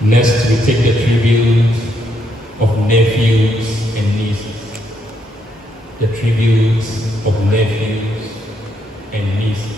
Next, we take the tribute of nephews and nieces. The tributes of nephews and nieces.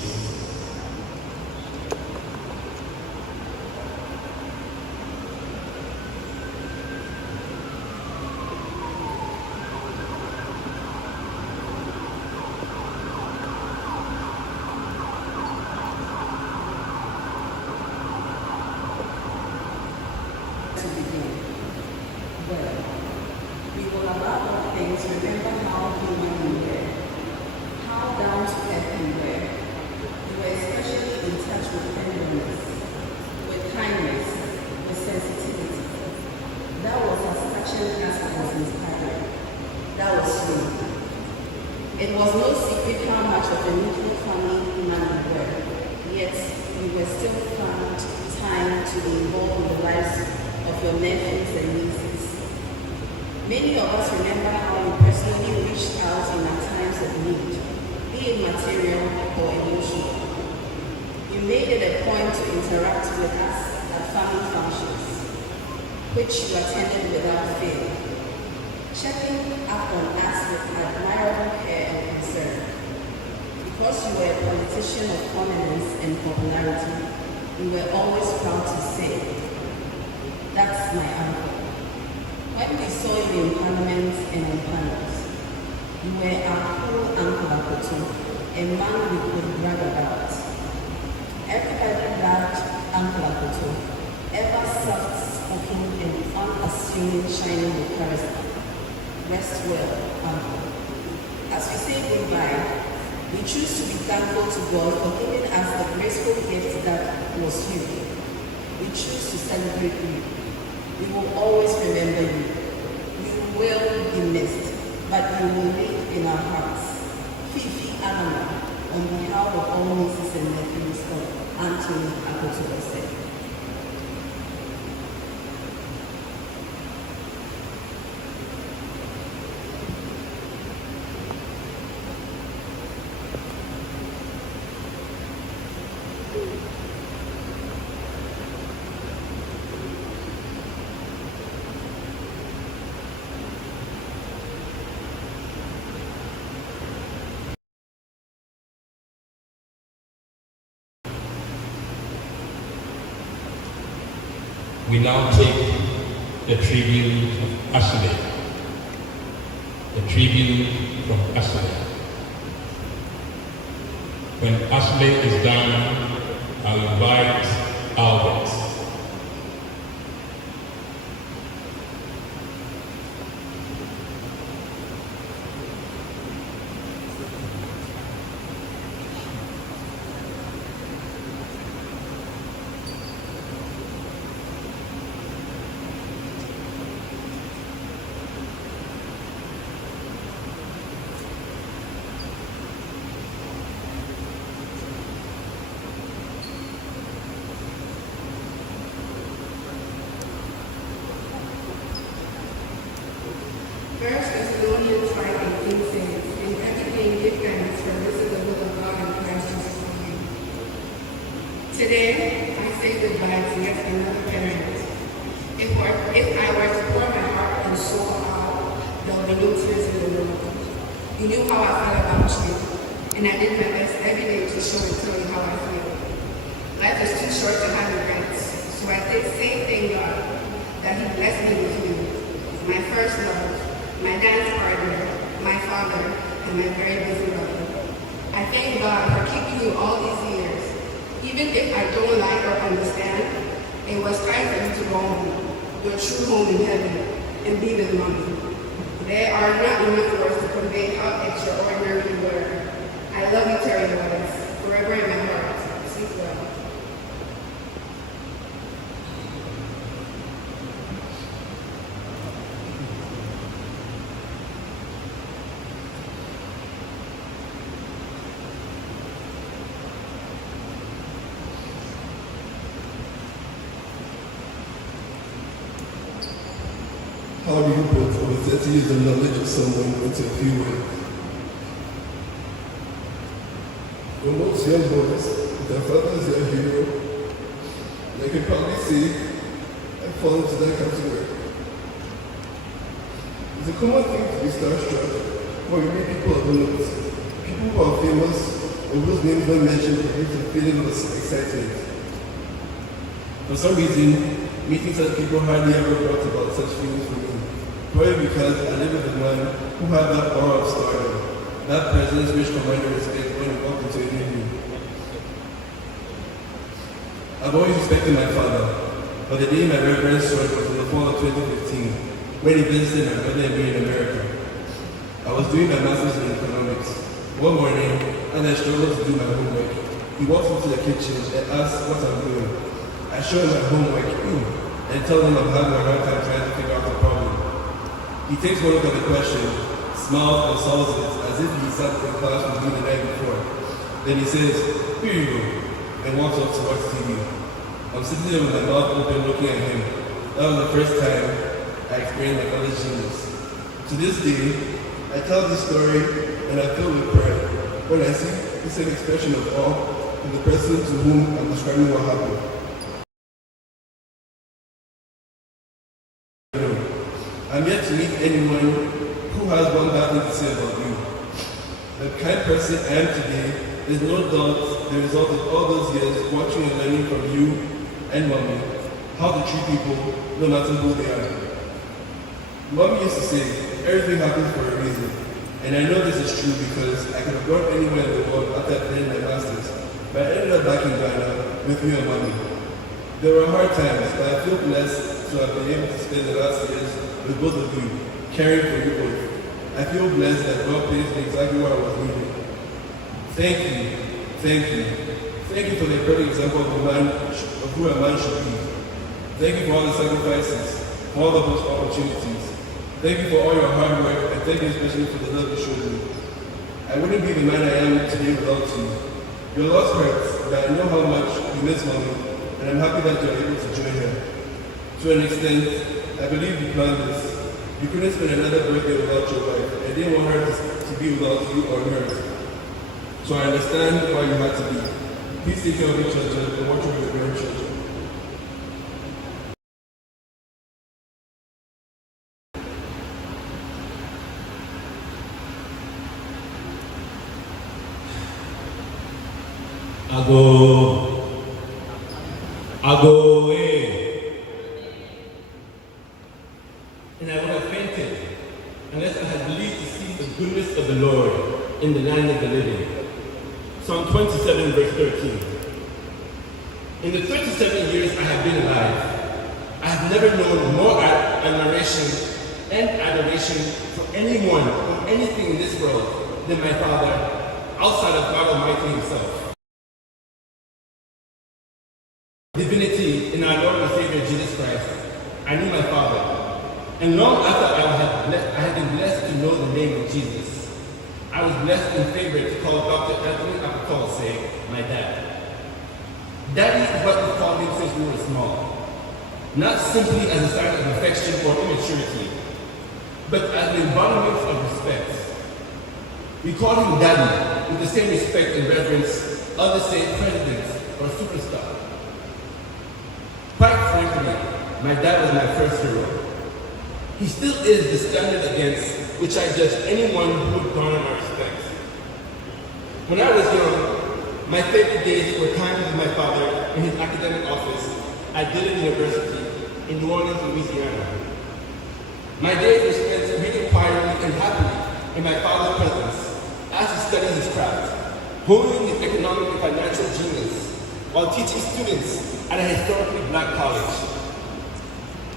Remember how human you were, how down to earth you were. You were especially in touch with tenderness, with kindness, with sensitivity. That was as touching as it was inspiring. That was you. It was no secret how much of a neutral family man you were, yet you were still found time to be involved in the lives of your nephews and nieces. Many of us remember how you personally reached out in our times of need, be it material or emotional. You made it a point to interact with us at family functions, which you attended without fail, checking up on us with admirable care and concern. Because you were a politician of prominence and popularity, you were always proud to say, "That's my uncle." When we saw you in Parliament and on panels, you were our cool Uncle Akoto, a man we could brag about. Everybody loved Uncle Akoto, ever soft-spoken and unassuming, shining with charisma. Rest well, Uncle. As we say goodbye, we choose to be thankful to God for giving us the graceful gift that was you. We choose to celebrate you. We will always remember you. You will be missed, but you will live in our hearts. Fifi Anama, on behalf of all nieces and nephews of Anthony Akoto Osei. we now take the tribute of Osei. The tribute from Osei. When Osei is done, I'll invite Albert. First Thessalonians 5:18 says, "In everything give thanks, for this is the will of God in Christ Jesus for you." Today, I say goodbye to yet another parent. If I were to pour my heart and soul out, there would be no tears in the world. You knew how I felt about you, and I did my best every day to show and tell you how I feel. Life is too short to have regrets, so I did thank God that He blessed me with you, my first love, my dance partner, my father, and my very busy brother. I thank God for keeping you all these years. Even if I don't like or understand, it was time for you to go home, your true home in heaven, and be with Mommy. There are not enough words to convey how extraordinary you were. I love you, Terry Waters, forever in my heart. Sleep well. How do you put over 30 years of knowledge of someone into a few words? For most young boys, their father is their hero. They can probably see and fall into that category. It's a common thing to be starstruck when you meet people of note, people who are famous or whose names when mentioned produce a feeling of excitement. For some reason, meeting such people hardly ever brought about such feelings for me. Probably because I live with a man who had that aura of stardom, that presence which commanded respect when he walked into a new room. I've always respected my father, but the day my reverence showed was in the fall of 2015, when he visited my brother and me in America. I was doing my master's in economics. One morning, as I struggled to do my homework, he walked into the kitchen and asked what I'm doing. I show him my homework and tell him I'm having a hard time trying to figure out the problem. He takes one look at the question, smiles and solves it as if he sat in class with me the night before. Then he says, "Here you go," and walks off to watch TV. I'm sitting there with my mouth open looking at him. That was the first time I experienced my college genius. To this day, I tell this story and I feel with pride when I see the same expression of awe in the person to whom I'm describing what happened. I'm yet to meet anyone who has one bad thing to say about you. The kind person I am today is no doubt the result of all those years watching and learning from you and Mommy how to treat people no matter who they are. Mommy used to say, everything happens for a reason. And I know this is true because I could have gone anywhere in the world after attending my master's, but I ended up back in Ghana with you and Mommy. There were hard times, but I feel blessed to have been able to spend the last years with both of you, caring for you both. I feel blessed that God placed me exactly where I was needed. Thank you, thank you. Thank you for the perfect example of who a man should be. Thank you for all the sacrifices, for all the opportunities. Thank you for all your hard work, and thank you especially for the love you showed me. I wouldn't be the man I am today without you. Your loss hurts, but I know how much you miss Mommy, and I'm happy that you're able to join her. To an extent, I believe you planned this. You couldn't spend another birthday without your wife. I didn't want her to be without you or hers. So I understand why you had to be. Please take care of your children and watch over your grandchildren. Ago, world, in the land of the living. Psalm 27, verse 13. In the 37 years I have been alive, I have never known more admiration and adoration for anyone or anything in this world than my Father, outside of God Almighty Himself. Divinity in our Lord and Savior Jesus Christ, I knew my Father, and long after I had been blessed to know the name of Jesus, I was blessed and favored to call Dr. Akoto, Osei, my dad. Daddy is what we called him since we were small, not simply as a sign of affection or immaturity, but as an embodiment of respect. We call him Daddy with the same respect and reverence others say president or superstar. Quite frankly, my dad was my first hero. He still is the standard against which I judge anyone who would garner my respect. When I was young, my favorite days were times with my father in his academic office at Dillon University in New Orleans, Louisiana. My days were spent reading quietly and happily in my father's presence as he studied his craft, honing his economic and financial genius while teaching students at a historically black college.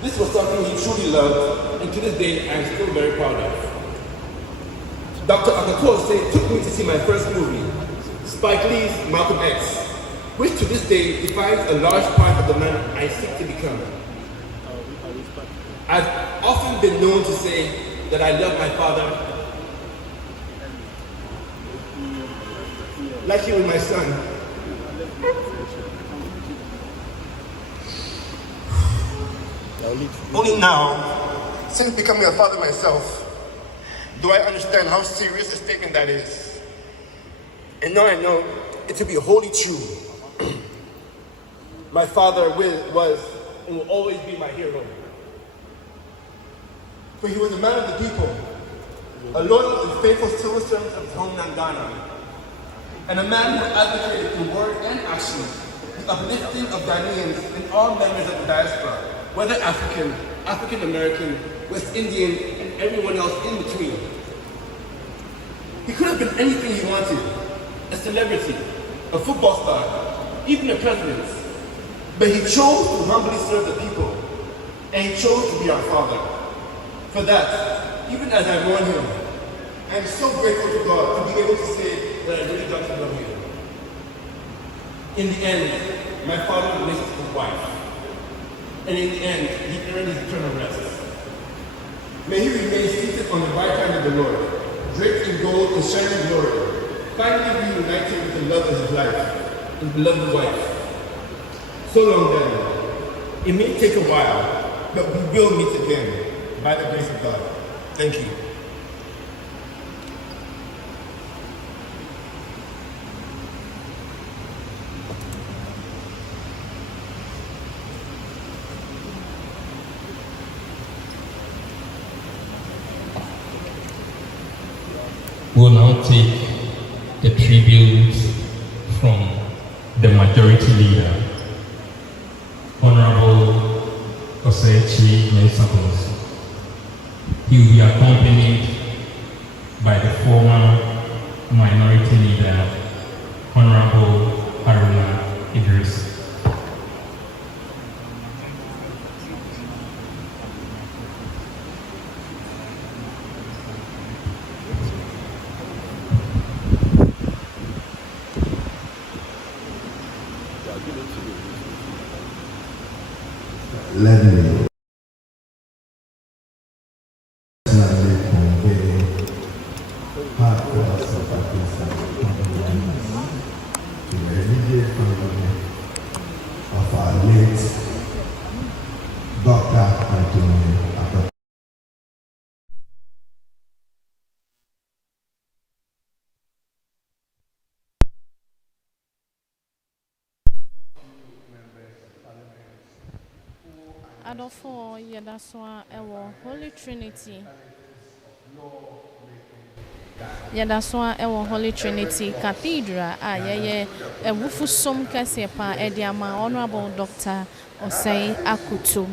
This was something he truly loved, and to this day I am still very proud of. Dr. Akoto took me to see my first movie, Spike Lee's Malcolm X, which to this day defines a large part of the man I seek to become. I've often been known to say that I love my father like he was my son. Only now, since becoming a father myself, do I understand how serious a statement that is. And now I know it to be wholly true. My father was and will always be my hero. For he was a man of the people, a loyal and faithful civil servant of his homeland Ghana, and a man who advocated in word and action the uplifting of Ghanaians and all members of the diaspora, whether African, African American, West Indian, and everyone else in between. He could have been anything he wanted, a celebrity, a football star, even a president. But he chose to humbly serve the people, and he chose to be our father. For that, even as I mourn him, I am so grateful to God to be able to say that I really got to know him. In the end, my father missed his wife. And in the end, he earned his eternal rest. May he remain seated on the right hand of the Lord, draped in gold and shining glory, finally reunited with the love of his life, his beloved wife. So long then. It may take a while, but we will meet again, by the grace of God. Thank you. We'll now take the tribute from the majority leader, Honorable Osei. He will be accompanied by the former minority leader, Honorable Haruna Idris. Let me personally convey heartfelt sympathies and condolences to the immediate family of our late Dr. Pankrono. Adolfo Yedaswa Ewo Holy Trinity. Yedaswa Ewo Holy Trinity Cathedral. Yeye Wufu Som Kasiepa Ediama Honorable Dr. Osei Akoto.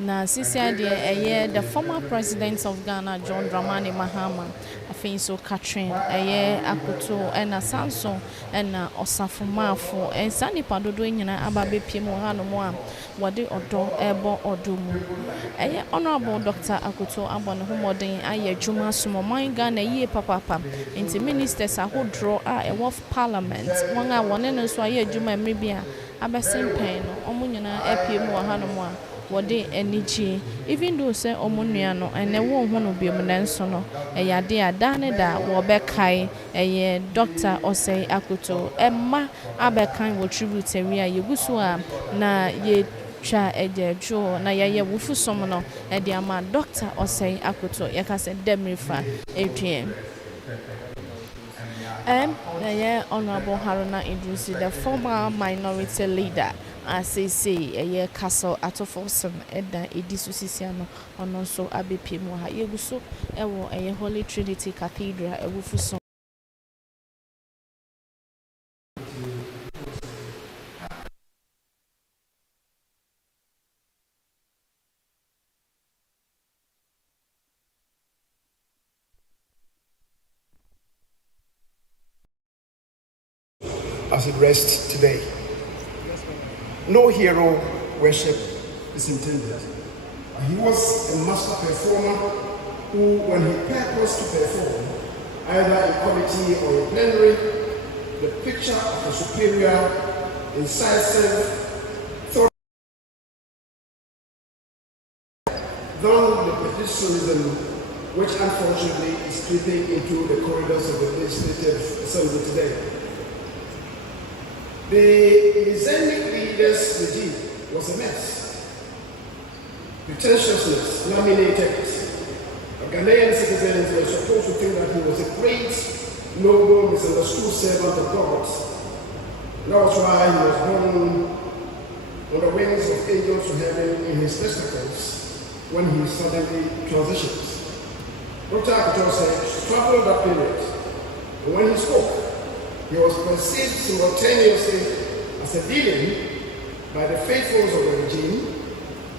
na sisia de the former president of Ghana John Dramani Mahama afei so Catherine Akoto na Samson na Osafomafo ensa nipa dodo nyina aba bepiem wo hanom a wode odo ebo odomu honorable Dr. Akoto abone homoden aye adwuma somoman Ghana yie papa enti ministers ahodro a of parliament won a wone no so aye adwuma mrebia abesempen no omo nyina epiem wo hanom a wode enichi even though say omunua no ene wo hu no biem nanso no eyade adane da wo bekai Dr. Osei Akoto emma abekan wo tribute area yeguso a na ye twa ejejo na ye wufusom no de ama Dr. Osei Akoto yakase demrifa etwe Honorable Haruna Idrisi, the former minority leader, as they say, Castle Atofoson, Edda Edisusiano, on also Abbey Pimoha, Yeguso, a Holy Trinity Cathedral, a Wufuson. As it rests today. No hero worship is intended. He was a master performer who, when he purposed to perform, either in committee or in plenary, the picture of a superior, incisive, thought than the petitionism which unfortunately is creeping into the corridors of the Legislative Assembly today. The Islamic leaders' regime was a mess. Pretentiousness laminated. Ghanaian citizens were supposed to think that he was a great, noble, misunderstood servant of God. And that was why he was born on the wings of angels to heaven in his testicles when he suddenly transitions. Dr. Akoto said, traveled that period, and when he spoke, he was perceived simultaneously as a villain by the faithfuls of the regime,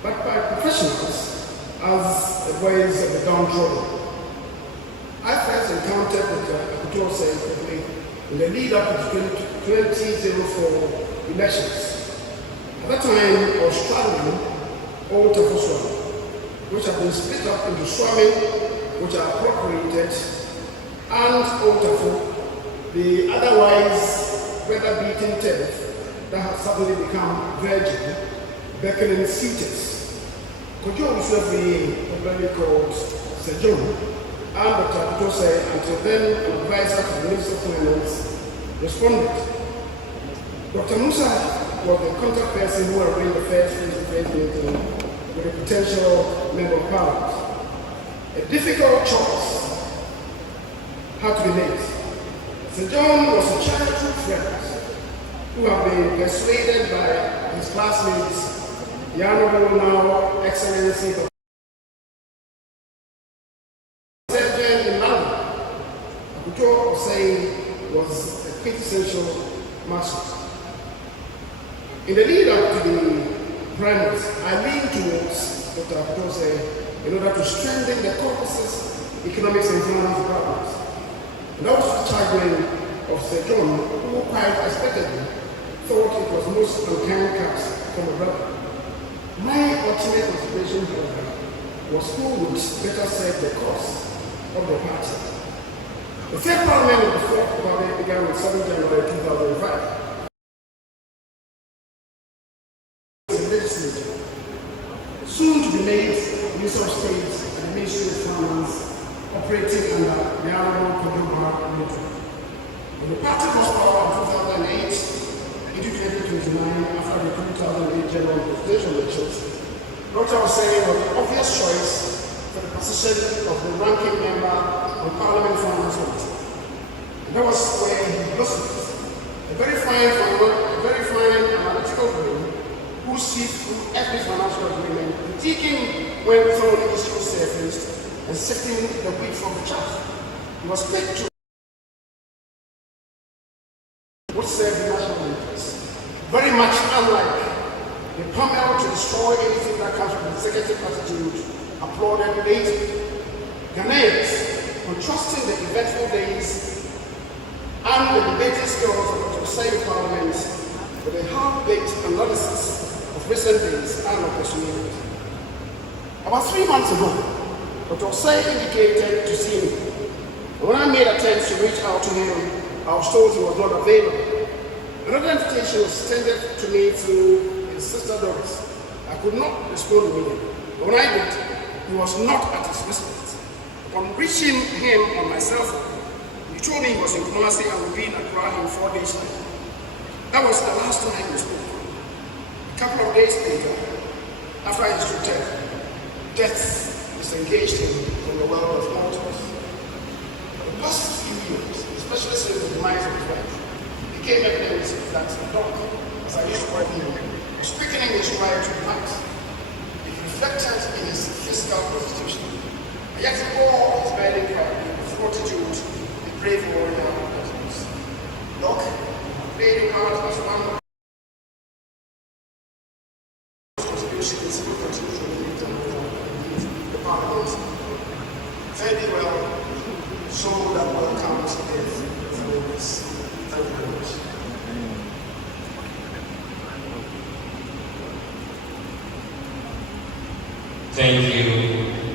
but by professionals as the ways of the downtrodden. I first encountered with Akoto in the lead up to 2004 elections. At that time, I was straddling Old Tafo, which had been split up into Swami, which are appropriated, and Old Tafo, the otherwise weather-beaten turf that has suddenly become virgin, beckoning seaters. Kojo was popularly called Sejon, and Dr. Akoto, until then an advisor to the Minister of Finance, responded. Dr. Musa was the contact person who arranged the first face-to-face meeting with a potential member of Parliament. A difficult choice had to be made. Sir John was a childhood friend who had been persuaded by his classmates, the Honorable now Excellency Dr. in London. Akoto Osei was a quintessential Marxist. In the lead up to the primaries, I leaned towards Dr. Akoto Osei in order to strengthen the caucus's economics and finance departments. And that was the charging of Sir John, who quite expectedly thought it was most unkind cut from a brother. My ultimate motivation, however, was who would better serve the cause of the party. The third parliament of the fourth republic began on 7 January 2005. Legislature, soon to be made use of state and the Ministry of Finance operating under the Honorable Pankrono military. When the party lost power in 2008, into 2029, after the 2008 general presidential elections, Dr. Osei was the obvious choice for the position of the ranking member of the Parliament Finance Committee. And that was where he blossomed. A very fine analytical brain who sees through every financial agreement, critiquing when thoroughly issues surfaced, and setting the wheat from the chaff. He was quick to what served the national interest. Very much unlike the compelled to destroy anything that comes from executive attitude, applauded later. Ghanaians, contrasting the eventful days and the debating skills of the Osei Parliament with a half-baked analysis of recent days and opportunities. About 3 months ago, Dr. Osei indicated to see me. When I made attempts to reach out to him, I was told he was not available. Another invitation was extended to me through his sister Doris. I could not respond immediately. But when I did, he was not at his residence. Upon reaching him on my cell phone, he told me he was in Kumasi and would be in Accra in 4 days' time. That was the last time we spoke. A couple of days later, after I instructed, death disengaged him from the world of mortals. The past few years, especially since the demise of his wife, it became evident that the dog, as I used to call him, was quickening his right to night. It reflected in his physical constitution. And yet, all his burning pride, fortitude, the brave warrior that he was. Doc played a part as one of the contributions to the Parliament. Very well, so that welcome to this. Thank you very much. Thank you,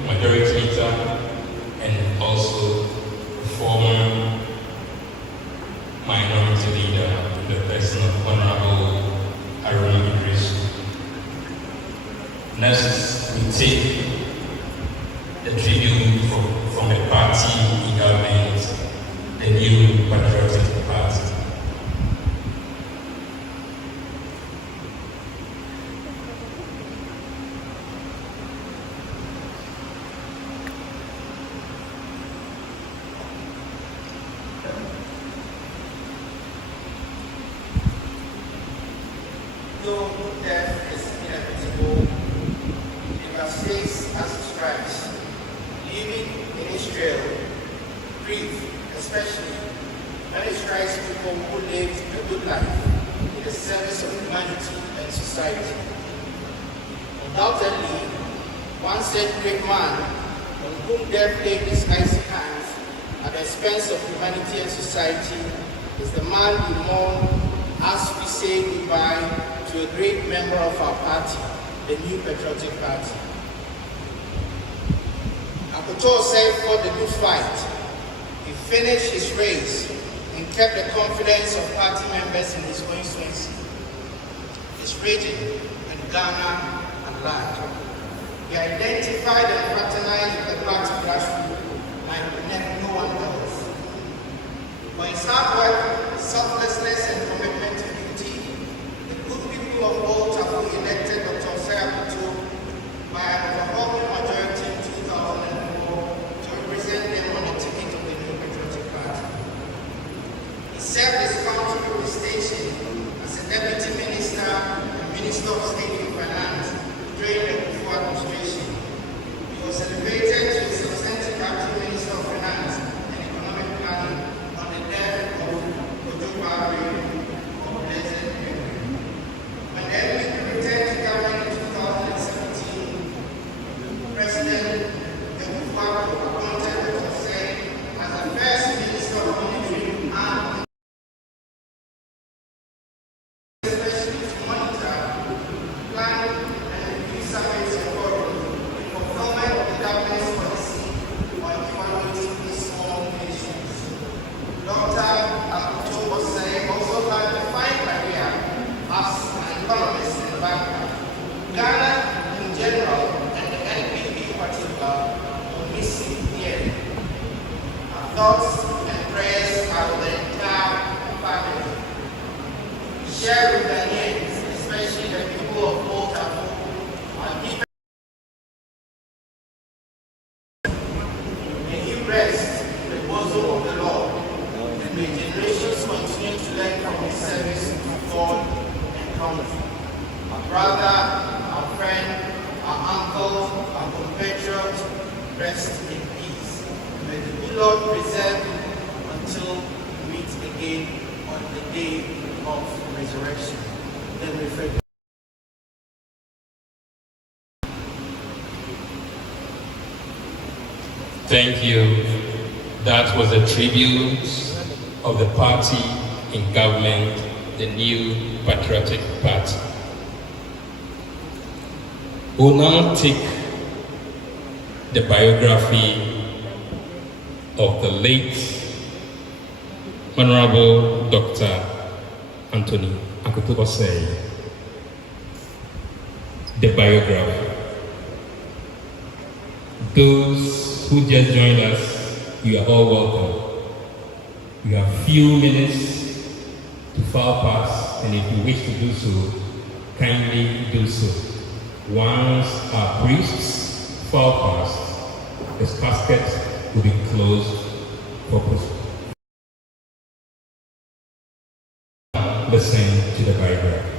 Majority Leader, and also the former Minority Leader, the person of Honorable Haruna Idris. Next, we take the tribute from the party in government, the New Patriotic Party. Though death is inevitable, devastates and subscribes, leaving in its trail grief, especially when it strikes people who lived a good life in the service of humanity and society. Undoubtedly, one said great man on whom death laid his icy hands at the expense of humanity and society is the man we mourn as we say goodbye to a great member of our party, the New Patriotic Party. Akoto Osei fought the good fight. He finished his race and kept the confidence of party members in his constituency, his region, and Ghana at large. He identified and fraternized with the party grassroots like no one else. For his hard work, selflessness, and commitment to duty, the good people of all Tafo elected Dr. Osei Akoto by an overwhelming majority in 2004 to represent them on the ticket of the New Patriotic Party. He served his county police station as a deputy minister and minister of state and finance during the Tafo administration. He was elevated to a substantive acting minister of finance and economic planning on the death of Ojo when the NPP returned to government in 2017, President Tafo appointed Dr. Osei as the first Minister of Monitoring and especially to monitor, plan, and review surveys according in fulfillment of the government's policy on evaluating these small issues. Dr. Akoto Osei also had a fine career as an economist in the background. Ghana in general and the NPP in particular will miss him dearly. Our thoughts and prayers are with the entire family. We share with Ghanaians, especially the people of Old Tafo, our deep. May you rest in the bosom of the Lord, and may generations continue to learn from his service to God and country. Our brother, our friend, our uncle, our compatriot, rest in peace. May the good Lord preserve him until we meet again on the day of resurrection. Then we pray. Thank you. That was a tribute of the party in government, the New Patriotic Party. We'll now take the biography of the late Honorable Dr. Anthony Akoto Osei. The biography. Those who just joined us, you are all welcome. You have few minutes to file pass, and if you wish to do so, kindly do so. Once our priests file pass, this casket will be closed for procedure. Listen to the Bible.